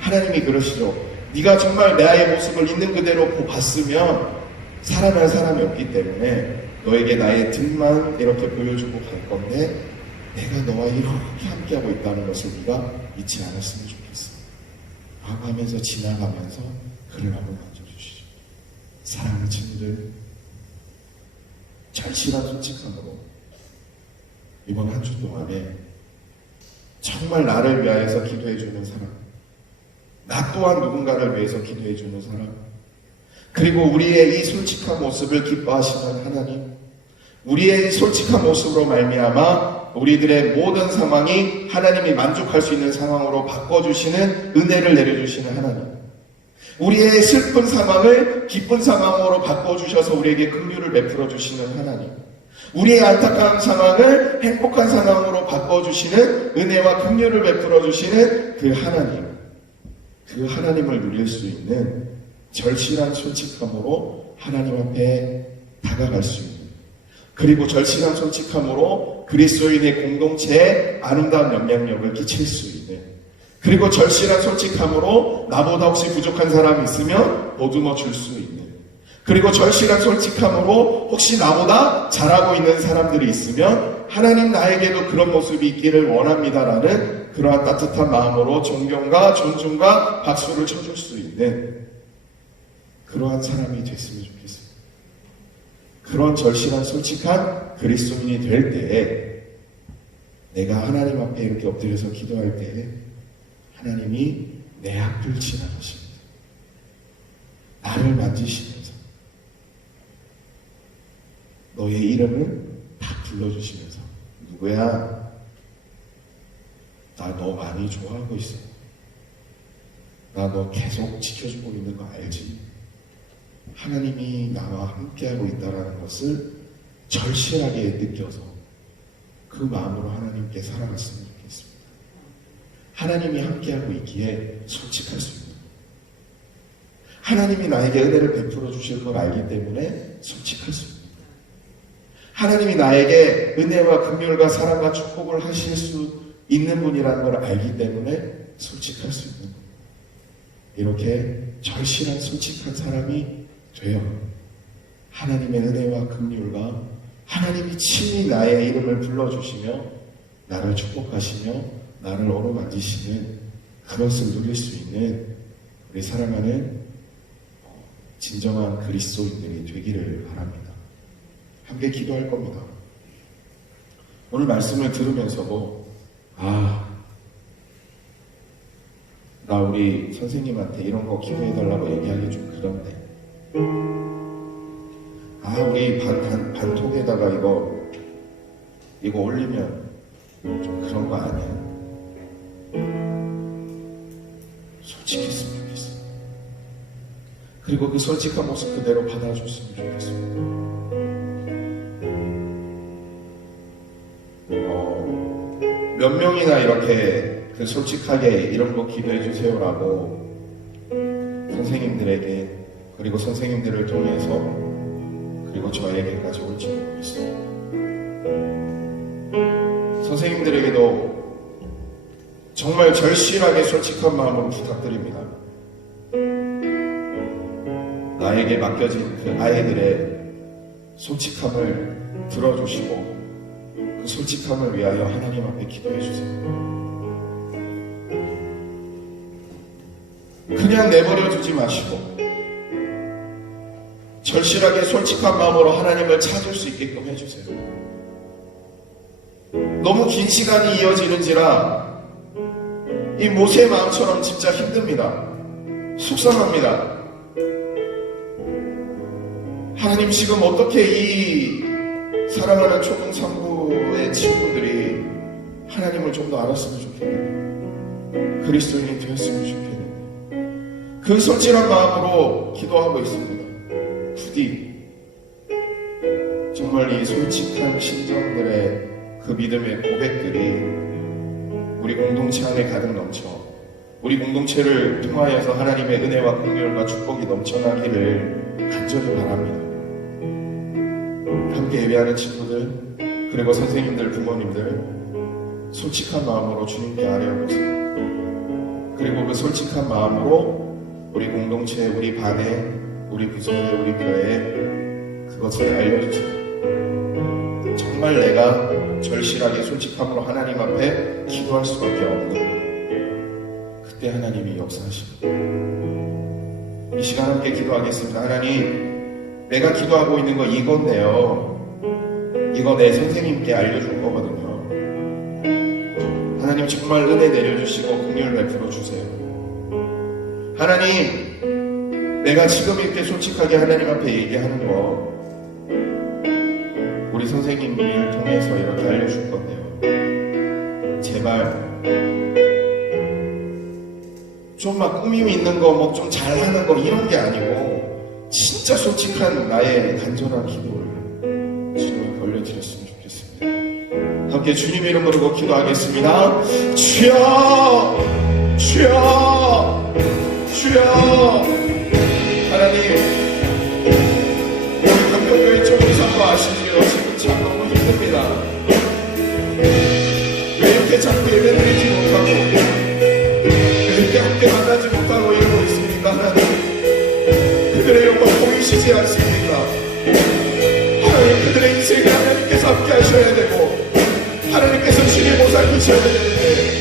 하나님이 그러시죠. 네가 정말 나의 모습을 있는 그대로 봤으면 살아날 사람이 없기 때문에 너에게 나의 등만 이렇게 보여주고 갈 건데 내가 너와 이렇게 함께하고 있다는 것을 네가 잊지 않았으면 좋겠어 라고 하면서 지나가면서 그를 한번 만져주시죠. 사랑하는 친구들, 절실한 솔직함으로 이번 한 주 동안에 정말 나를 위하여서 기도해주는 사람, 나 또한 누군가를 위해서 기도해주는 사람, 그리고 우리의 이 솔직한 모습을 기뻐하시는 하나님, 우리의 솔직한 모습으로 말미암아 우리들의 모든 상황이 하나님이 만족할 수 있는 상황으로 바꿔주시는 은혜를 내려주시는 하나님, 우리의 슬픈 상황을 기쁜 상황으로 바꿔주셔서 우리에게 긍휼을 베풀어 주시는 하나님, 우리의 안타까운 상황을 행복한 상황으로 바꿔주시는 은혜와 긍휼을 베풀어 주시는 그 하나님, 그 하나님을 누릴 수 있는 절실한 솔직함으로 하나님 앞에 다가갈 수 있는, 그리고 절실한 솔직함으로 그리스도인의 공동체에 아름다운 영향력을 끼칠 수 있는, 그리고 절실한 솔직함으로 나보다 혹시 부족한 사람이 있으면 보듬어 줄 수 있는, 그리고 절실한 솔직함으로 혹시 나보다 잘하고 있는 사람들이 있으면 하나님 나에게도 그런 모습이 있기를 원합니다라는 그러한 따뜻한 마음으로 존경과 존중과 박수를 쳐줄 수 있는 그러한 사람이 됐으면 좋겠습니다. 그런 절실한 솔직한 그리스도인이 될 때에 내가 하나님 앞에 이렇게 엎드려서 기도할 때에 하나님이 내 앞을 지나가십니다. 나를 만지시면서 너의 이름을 다 불러주시면서 누구야? 나 너 많이 좋아하고 있어. 나 너 계속 지켜주고 있는 거 알지? 하나님이 나와 함께하고 있다는 것을 절실하게 느껴서 그 마음으로 하나님께 살아갔으면 좋겠습니다. 하나님이 함께하고 있기에 솔직할 수 있는, 하나님이 나에게 은혜를 베풀어 주실 걸 알기 때문에 솔직할 수 있는, 하나님이 나에게 은혜와 긍휼과 사랑과 축복을 하실 수 있는 분이라는 걸 알기 때문에 솔직할 수 있는, 이렇게 절실한 솔직한 사람이 되어 하나님의 은혜와 긍휼과 하나님이 친히 나의 이름을 불러주시며 나를 축복하시며 나를 어루만지시는 그것을 누릴 수 있는 우리 사랑하는 진정한 그리스도인들이 되기를 바랍니다. 함께 기도할 겁니다. 오늘 말씀을 들으면서도 나 우리 선생님한테 이런 거 기도해달라고 얘기하기 좀 그런데 우리 반톡에다가 이거 올리면 좀 그런 거 아니야? 솔직했으면 좋겠어. 그리고 그 솔직한 모습 그대로 받아줬으면 좋겠습니다. 몇 명이나 이렇게 그 솔직하게 이런 거 기도해 주세요라고 선생님들에게 그리고 선생님들을 통해서 그리고 저에게까지 올지 모르겠어요. 선생님들에게도 정말 절실하게 솔직한 마음으로 부탁드립니다. 나에게 맡겨진 그 아이들의 솔직함을 들어주시고 그 솔직함을 위하여 하나님 앞에 기도해 주세요. 그냥 내버려 두지 마시고 절실하게 솔직한 마음으로 하나님을 찾을 수 있게끔 해주세요. 너무 긴 시간이 이어지는지라 이 모세의 마음처럼 진짜 힘듭니다. 속상합니다. 하나님 지금 어떻게 이 사랑하는 초등산부의 친구들이 하나님을 좀 더 알았으면 좋겠는데 그리스도인이 되었으면 좋겠는데 그 솔직한 마음으로 기도하고 있습니다. 부디 정말 이 솔직한 심정들의 그 믿음의 고백들이 우리 공동체 안에 가득 넘쳐 우리 공동체를 통하여서 하나님의 은혜와 긍휼과 축복이 넘쳐나기를 간절히 바랍니다. 함께 예배하는 친구들 그리고 선생님들 부모님들 솔직한 마음으로 주님께 아뢰어보세요. 그리고 그 솔직한 마음으로 우리 공동체, 우리 반에, 우리 부서에, 우리 교회에 그것을 알려주세요. 정말 내가 절실하게 솔직함으로 하나님 앞에 기도할 수밖에 없는 그때 하나님이 역사하십니다. 이 시간 함께 기도하겠습니다. 하나님, 내가 기도하고 있는 거 이건데요. 이거 내 선생님께 알려줄 거거든요. 하나님 정말 은혜 내려주시고 긍휼 베풀어 주세요. 하나님, 내가 지금 이렇게 솔직하게 하나님 앞에 얘기하는 거 우리 선생님을 통해서 이렇게 알려줄 건데요. 제발 좀 막 꾸밈이 있는 거, 뭐 좀 잘하는 거 이런 게 아니고 진짜 솔직한 나의 간절한 기도를 주님께 올려드렸으면 좋겠습니다. 함께 주님 이름 부르고 기도하겠습니다. 주여, 주여, 주여. 하나님, 우리 강평교회 초등산부 아시지요? 지금 참 너무 힘듭니다. 왜 이렇게 자꾸 예배드리지 못하고 왜 이렇게 함께 만나지 못하고 이러고 있습니까? 하나님, 그들의 영광 보이시죠? 되지 않습니까? 하나님 그들의 인생을 하나님께서 함께 하셔야 되고 하나님께서 친히 보살피셔야 되는데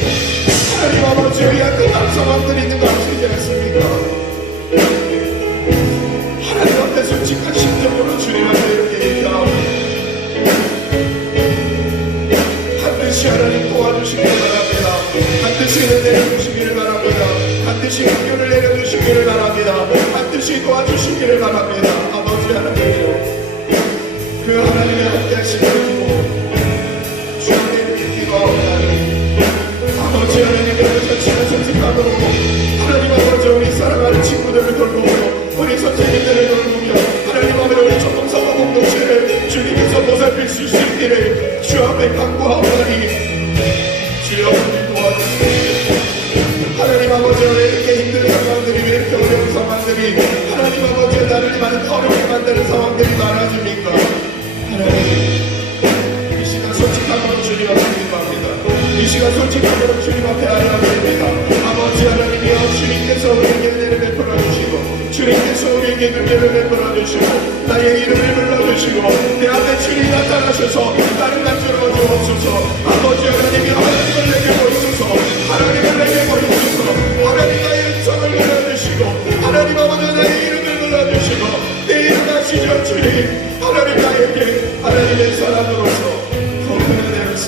하나님 아버지 우리한테 상황들이 있는 거 아시지 않습니까? 하나님 앞에 솔직한 심정으로 주님한테 이렇게 얘기하고 반드시 하나님 도와주시기를 바랍니다. 반드시 은혜를 주시기를 바랍니다. 반드시 긍휼을 내려주시기를 바랍니다. 반드시 도와주시기를 바랍니다. 아버지 하나님이요 그 하나님의 함께 하시기를 기도 주님의 기도하오나니 아버지 하나님의 전치는 선택함으로 하나님 아버지 우리 사랑하는 친구들을 돌보고 우리 선생님들을 돌보며 하나님 아버지 우리 초등사과 공동체를 주님께서 보살필 수 있기를 주 앞에 간구하오나니 주여 도와주시옵소서. 하나님 아버지 왜 이렇게 힘든 상황들이 왜 이렇게 어려운 상황들이 하나님 아버지 나를 어렵게 만드는 상황들이 많아집니까? 하나님 이 시간 솔직함으로 주님 앞에 기도합니다. 이 시간 솔직함으로 주님 앞에 아뢰옵니다. 아버지 하나님이여 주님께서 우리에게 은혜를 베풀어 주시고 주님께서 우리에게 긍휼을 베풀어 주시고 나의 이름을 불러주시고 내 앞에 주님 나타나셔서 나를 만들어 주옵소서. 아버지 하나님이 하나님을 내게 보이소서. 하나님을 내게 보이소서. 하나님 나의 음성을 불러주시고 하나님 아버지 나의 이름을 불러주시고 내 이름 아시죠 주님. 하나님 나에게 하나님의 사람으로서 더 큰 은혜로서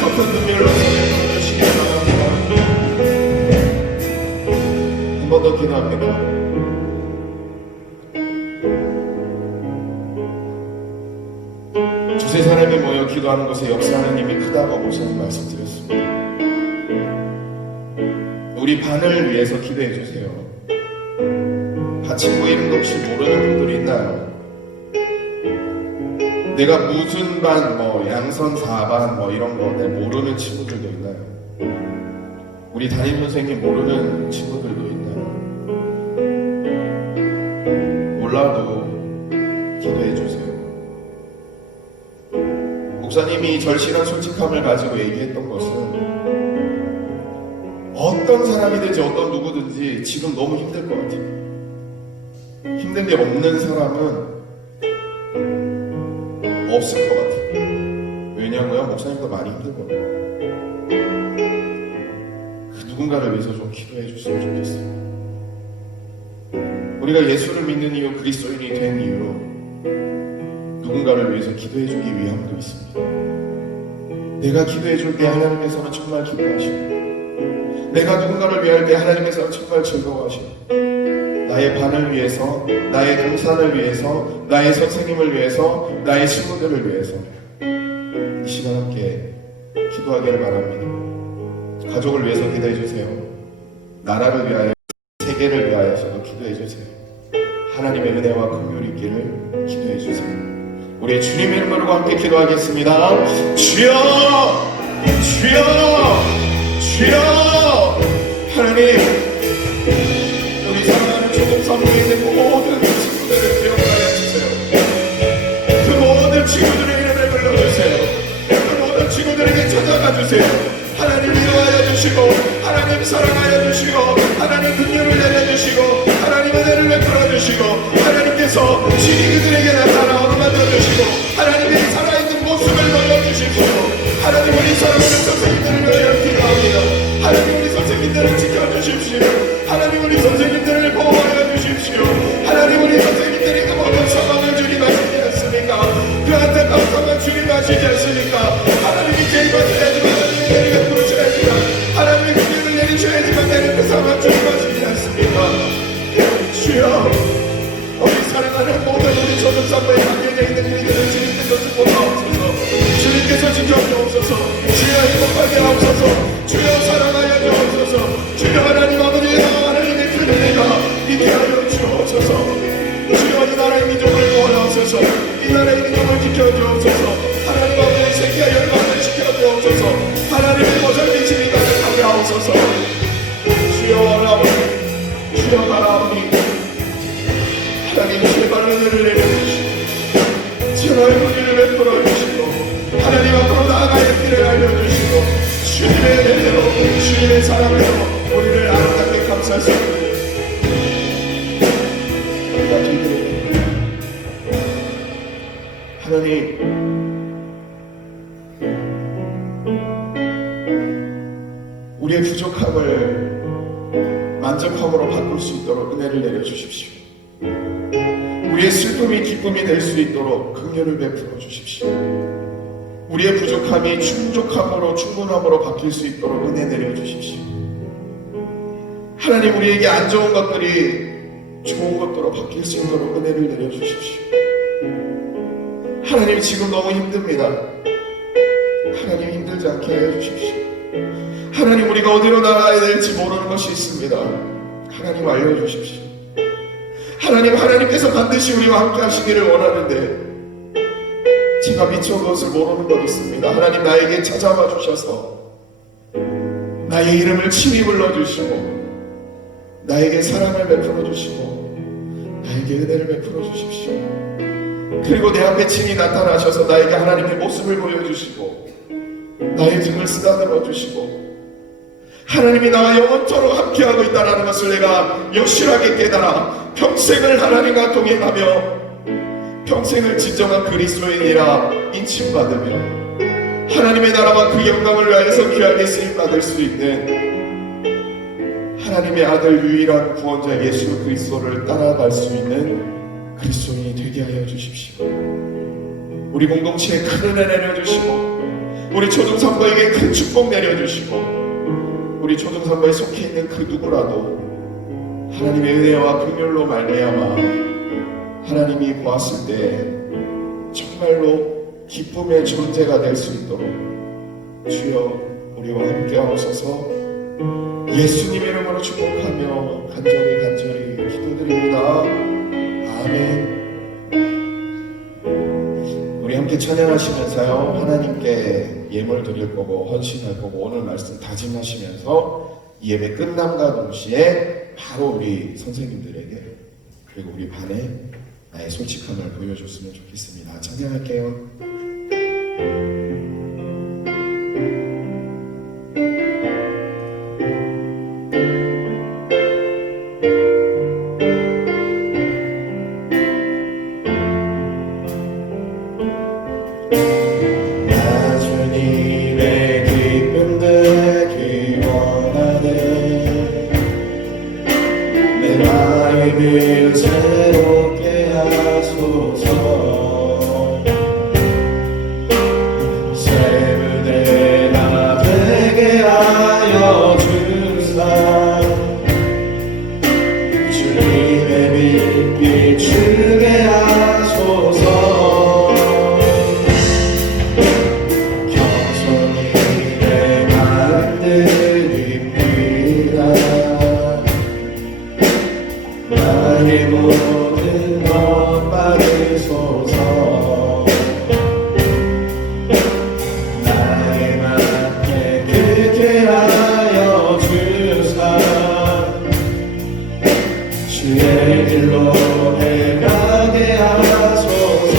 더 큰 능력으로서 베풀어주시기 바랍니다. 한 번 더 기도합니다. 두세 사람이 모여 기도하는 곳에 역사하는 힘이 크다고 목사님 말씀드렸습니다. 우리 반을 위해서 기도해 주세요. 친구 이름도 혹시 모르는 분들이 있나요? 내가 무슨 반, 양선 4반 이런 거 내 모르는 친구들도 있나요? 우리 담임 선생님 모르는 친구들도 있나요? 몰라도 기도해 주세요. 목사님이 절실한 솔직함을 가지고 얘기했던 것은 어떤 사람이든지 어떤 누구든지 지금 너무 힘들 것 같아요. 힘든 게 없는 사람은 없을 것 같아요. 왜냐고요? 목사님도 많이 힘들거든요. 그 누군가를 위해서 좀 기도해 줬으면 좋겠어요. 우리가 예수를 믿는 이유, 그리스도인이 된 이유, 누군가를 위해서 기도해 주기 위함도 있습니다. 내가 기도해 줄 때 하나님께서는 정말 기뻐하시고 내가 누군가를 위할 때 하나님께서는 정말 즐거워하시고 나의 반을 위해서, 나의 동산을 위해서, 나의 선생님을 위해서, 나의 친구들을 위해서 이 시간 함께 기도하기를 바랍니다. 가족을 위해서 기도해 주세요. 나라를 위하여, 세계를 위하여서도 기도해 주세요. 하나님의 은혜와 긍휼이 있기를 기도해 주세요. 우리 주님의 이름으로 함께 기도하겠습니다. 주여! 주여! 주여! 하나님 사모에 있는 모든 친구들을 기억하여 주세요. 그 모든 친구들의 이름을 불러주세요. 그 모든 친구들에게 찾아가 주세요. 하나님 위로하여 주시고 하나님 사랑하여 주시고 하나님 긍휼을 내려주시고 하나님 은혜를 베풀어 주시고 하나님께서 친히 그들에게 나타나 어루만져 주시고 하나님의 살아있는 모습을 보여주시고 하나님 우리 사랑하는 선생님들을 위하여 기도합니다. 하나님 우리 선생님들을 지켜주십시오. 하나님 우리 선생님들을 보호하여 주십시오. 하나님 우리 선생님들이 그 모든 상황을 주님 아시지 않습니까? 그 안타까운 상황 주님 아시지 않습니까? 하나님이 제일받으셔야지만 하나님이 내리가 부르셔야지만 하나님이 긍휼을 내리셔야지만 되는 그 상황 주님 아시지 않습니까? 주여 우리 사랑하는 모든 우리 초등사고에 관계되어 있는 이들을 주님께서 지켜주옵소서. 주님께서 지켜주옵소서. 주여 행복하게 하옵소서. 주여 사랑하여 주옵소서. 주여 하나님 아버지 하나님의 큰 은혜가 있게 하여 주옵소서. 주여 이 나라의 민족을 구원하옵소서. 이 나라의 민족을 지켜주옵소서. 하나님 아버지 세계와 열방을 지켜주옵소서. 하나님의 보살피심이 가득하게 하옵소서. 주여 하나님 주여 바라오니 하나님 제발 은혜를 내려주시고 제발 긍휼을 베풀어 주시고 하나님 앞으로 나아가야 길을 알려주시고 주님의 은혜로 주님의 사랑으로 우리를 아름답게 감싸시고 우리가 기도해 하나님, 우리의 부족함을 만족함으로 바꿀 수 있도록 은혜를 내려주십시오. 우리의 슬픔이 기쁨이 될 수 있도록 긍휼을 베풀어 주십시오. 우리의 부족함이 충족함으로 충분함으로 바뀔 수 있도록 은혜 내려주십시오. 하나님, 우리에게 안 좋은 것들이 좋은 것으로 바뀔 수 있도록 은혜를 내려주십시오. 하나님, 지금 너무 힘듭니다. 하나님, 힘들지 않게 해주십시오. 하나님, 우리가 어디로 나가야 될지 모르는 것이 있습니다. 하나님, 알려주십시오. 하나님, 하나님께서 반드시 우리와 함께 하시기를 원하는데 제가 미처 그것을 모르는 것 있습니다. 하나님, 나에게 찾아와 주셔서 나의 이름을 친히 불러주시고 나에게 사랑을 베풀어 주시고 나에게 은혜를 베풀어 주십시오. 그리고 내 앞에 친히 나타나셔서 나에게 하나님의 모습을 보여주시고 나의 등을 쓰다듬어 주시고 하나님이 나와 영원토록 함께하고 있다는 것을 내가 여실하게 깨달아 평생을 하나님과 동행하며 평생을 진정한 그리스도인이라 인칭받으며 하나님의 나라와 그 영광을 위하여서 귀하게 쓰임받을 수 있는 하나님의 아들 유일한 구원자 예수 그리스도를 따라갈 수 있는 그리스도인이 되게 하여 주십시오. 우리 공동체에 큰 은혜 내려주시고 우리 초등선거에게 큰 축복 내려주시고 우리 초등선거에 속해 있는 그 누구라도 하나님의 은혜와 긍휼로 말미암아 하나님이 보았을 때 정말로 기쁨의 존재가 될 수 있도록 주여 우리와 함께 하옵소서. 예수님 이름으로 축복하며 간절히 기도드립니다. 아멘. 우리 함께 찬양하시면서요 하나님께 예물 드릴 거고 헌신할 거고 오늘 말씀 다짐하시면서 예배 끝남과 동시에 바로 우리 선생님들에게 그리고 우리 반에 나의 솔직함을 보여줬으면 좋겠습니다. 찬양할게요. 새롭게 하소서. 새 무대가 되게 하여 주사. 주님의 빛 비추게 하소서. 겸손히 내 마음 드립니다. 나의 모든 것 받으소서. 나에 맞게 그렇게 하여 주사. 주의 길로 내가게 하소서.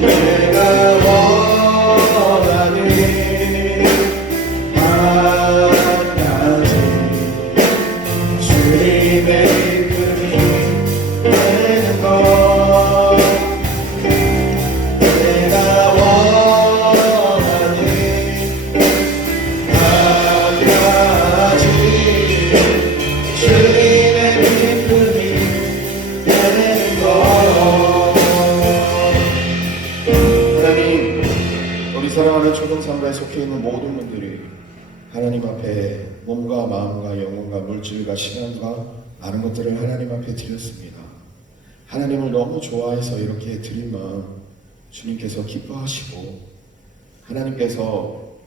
내가 원하는 한 가지 주님의 이끌이 되는 것. 내가 원하는 한 가지 주님의 이끌이 되는 것. 하나님, 우리 사랑하는 초등삼가에 속해 있는 모든 분들이 하나님 앞에 몸과 마음과 영혼과 물질과 시간과 많은 것들을 하나님 앞에 드렸습니다. 하나님을 너무 좋아해서 이렇게 드린 마음 주님께서 기뻐하시고 하나님께서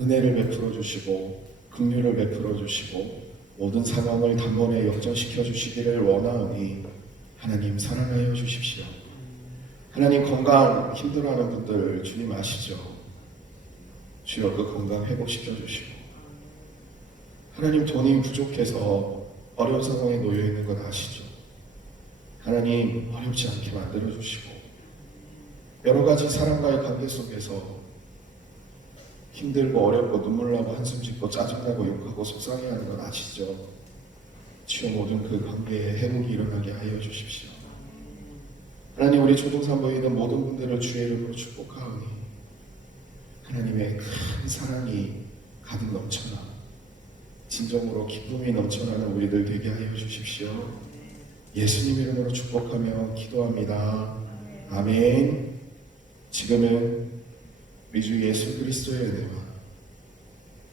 은혜를 베풀어 주시고 긍휼을 베풀어 주시고 모든 상황을 단번에 역전시켜 주시기를 원하오니 하나님 사랑하여 주십시오. 하나님 건강 힘들어하는 분들 주님 아시죠? 주여 그 건강 회복시켜 주시고 하나님 돈이 부족해서 어려운 상황에 놓여 있는 건 아시죠? 하나님 어렵지 않게 만들어 주시고 여러 가지 사람과의 관계 속에서 힘들고 어렵고 눈물 나고 한숨 짓고 짜증나고 욕하고 속상해하는 건 아시죠? 주여 모든 그 관계에 회복이 일어나게 하여 주십시오. 하나님 우리 초등산부에 있는 모든 분들을 주의 이름으로 축복하오니 하나님의 큰 사랑이 가득 넘쳐나 진정으로 기쁨이 넘쳐나는 우리들 되게 하여 주십시오. 예수님 이름으로 축복하며 기도합니다. 아멘. 지금은 우리 주 예수 그리스도의 은혜와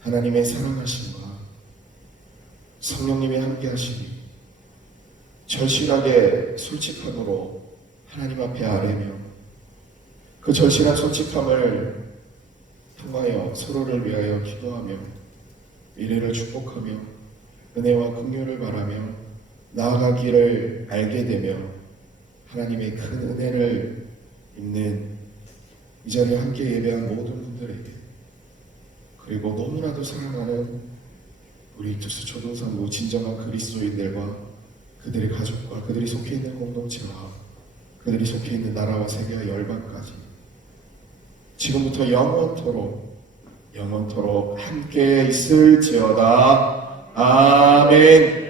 하나님의 사랑하심과 성령님의 함께하심이 절실하게 솔직함으로 하나님 앞에 아뢰며 그 절실한 솔직함을 통하여 서로를 위하여 기도하며 미래를 축복하며 은혜와 긍휼을 바라며 나아가기를 알게 되며 하나님의 큰 은혜를 입는 이 자리에 함께 예배한 모든 분들에게 그리고 너무나도 사랑하는 우리 투수 초등산부 진정한 그리스도인들과 그들의 가족과 그들이 속해 있는 공동체와 그들이 속해 있는 나라와 세계와 열방까지 지금부터 영원토록 함께 있을지어다. 아멘.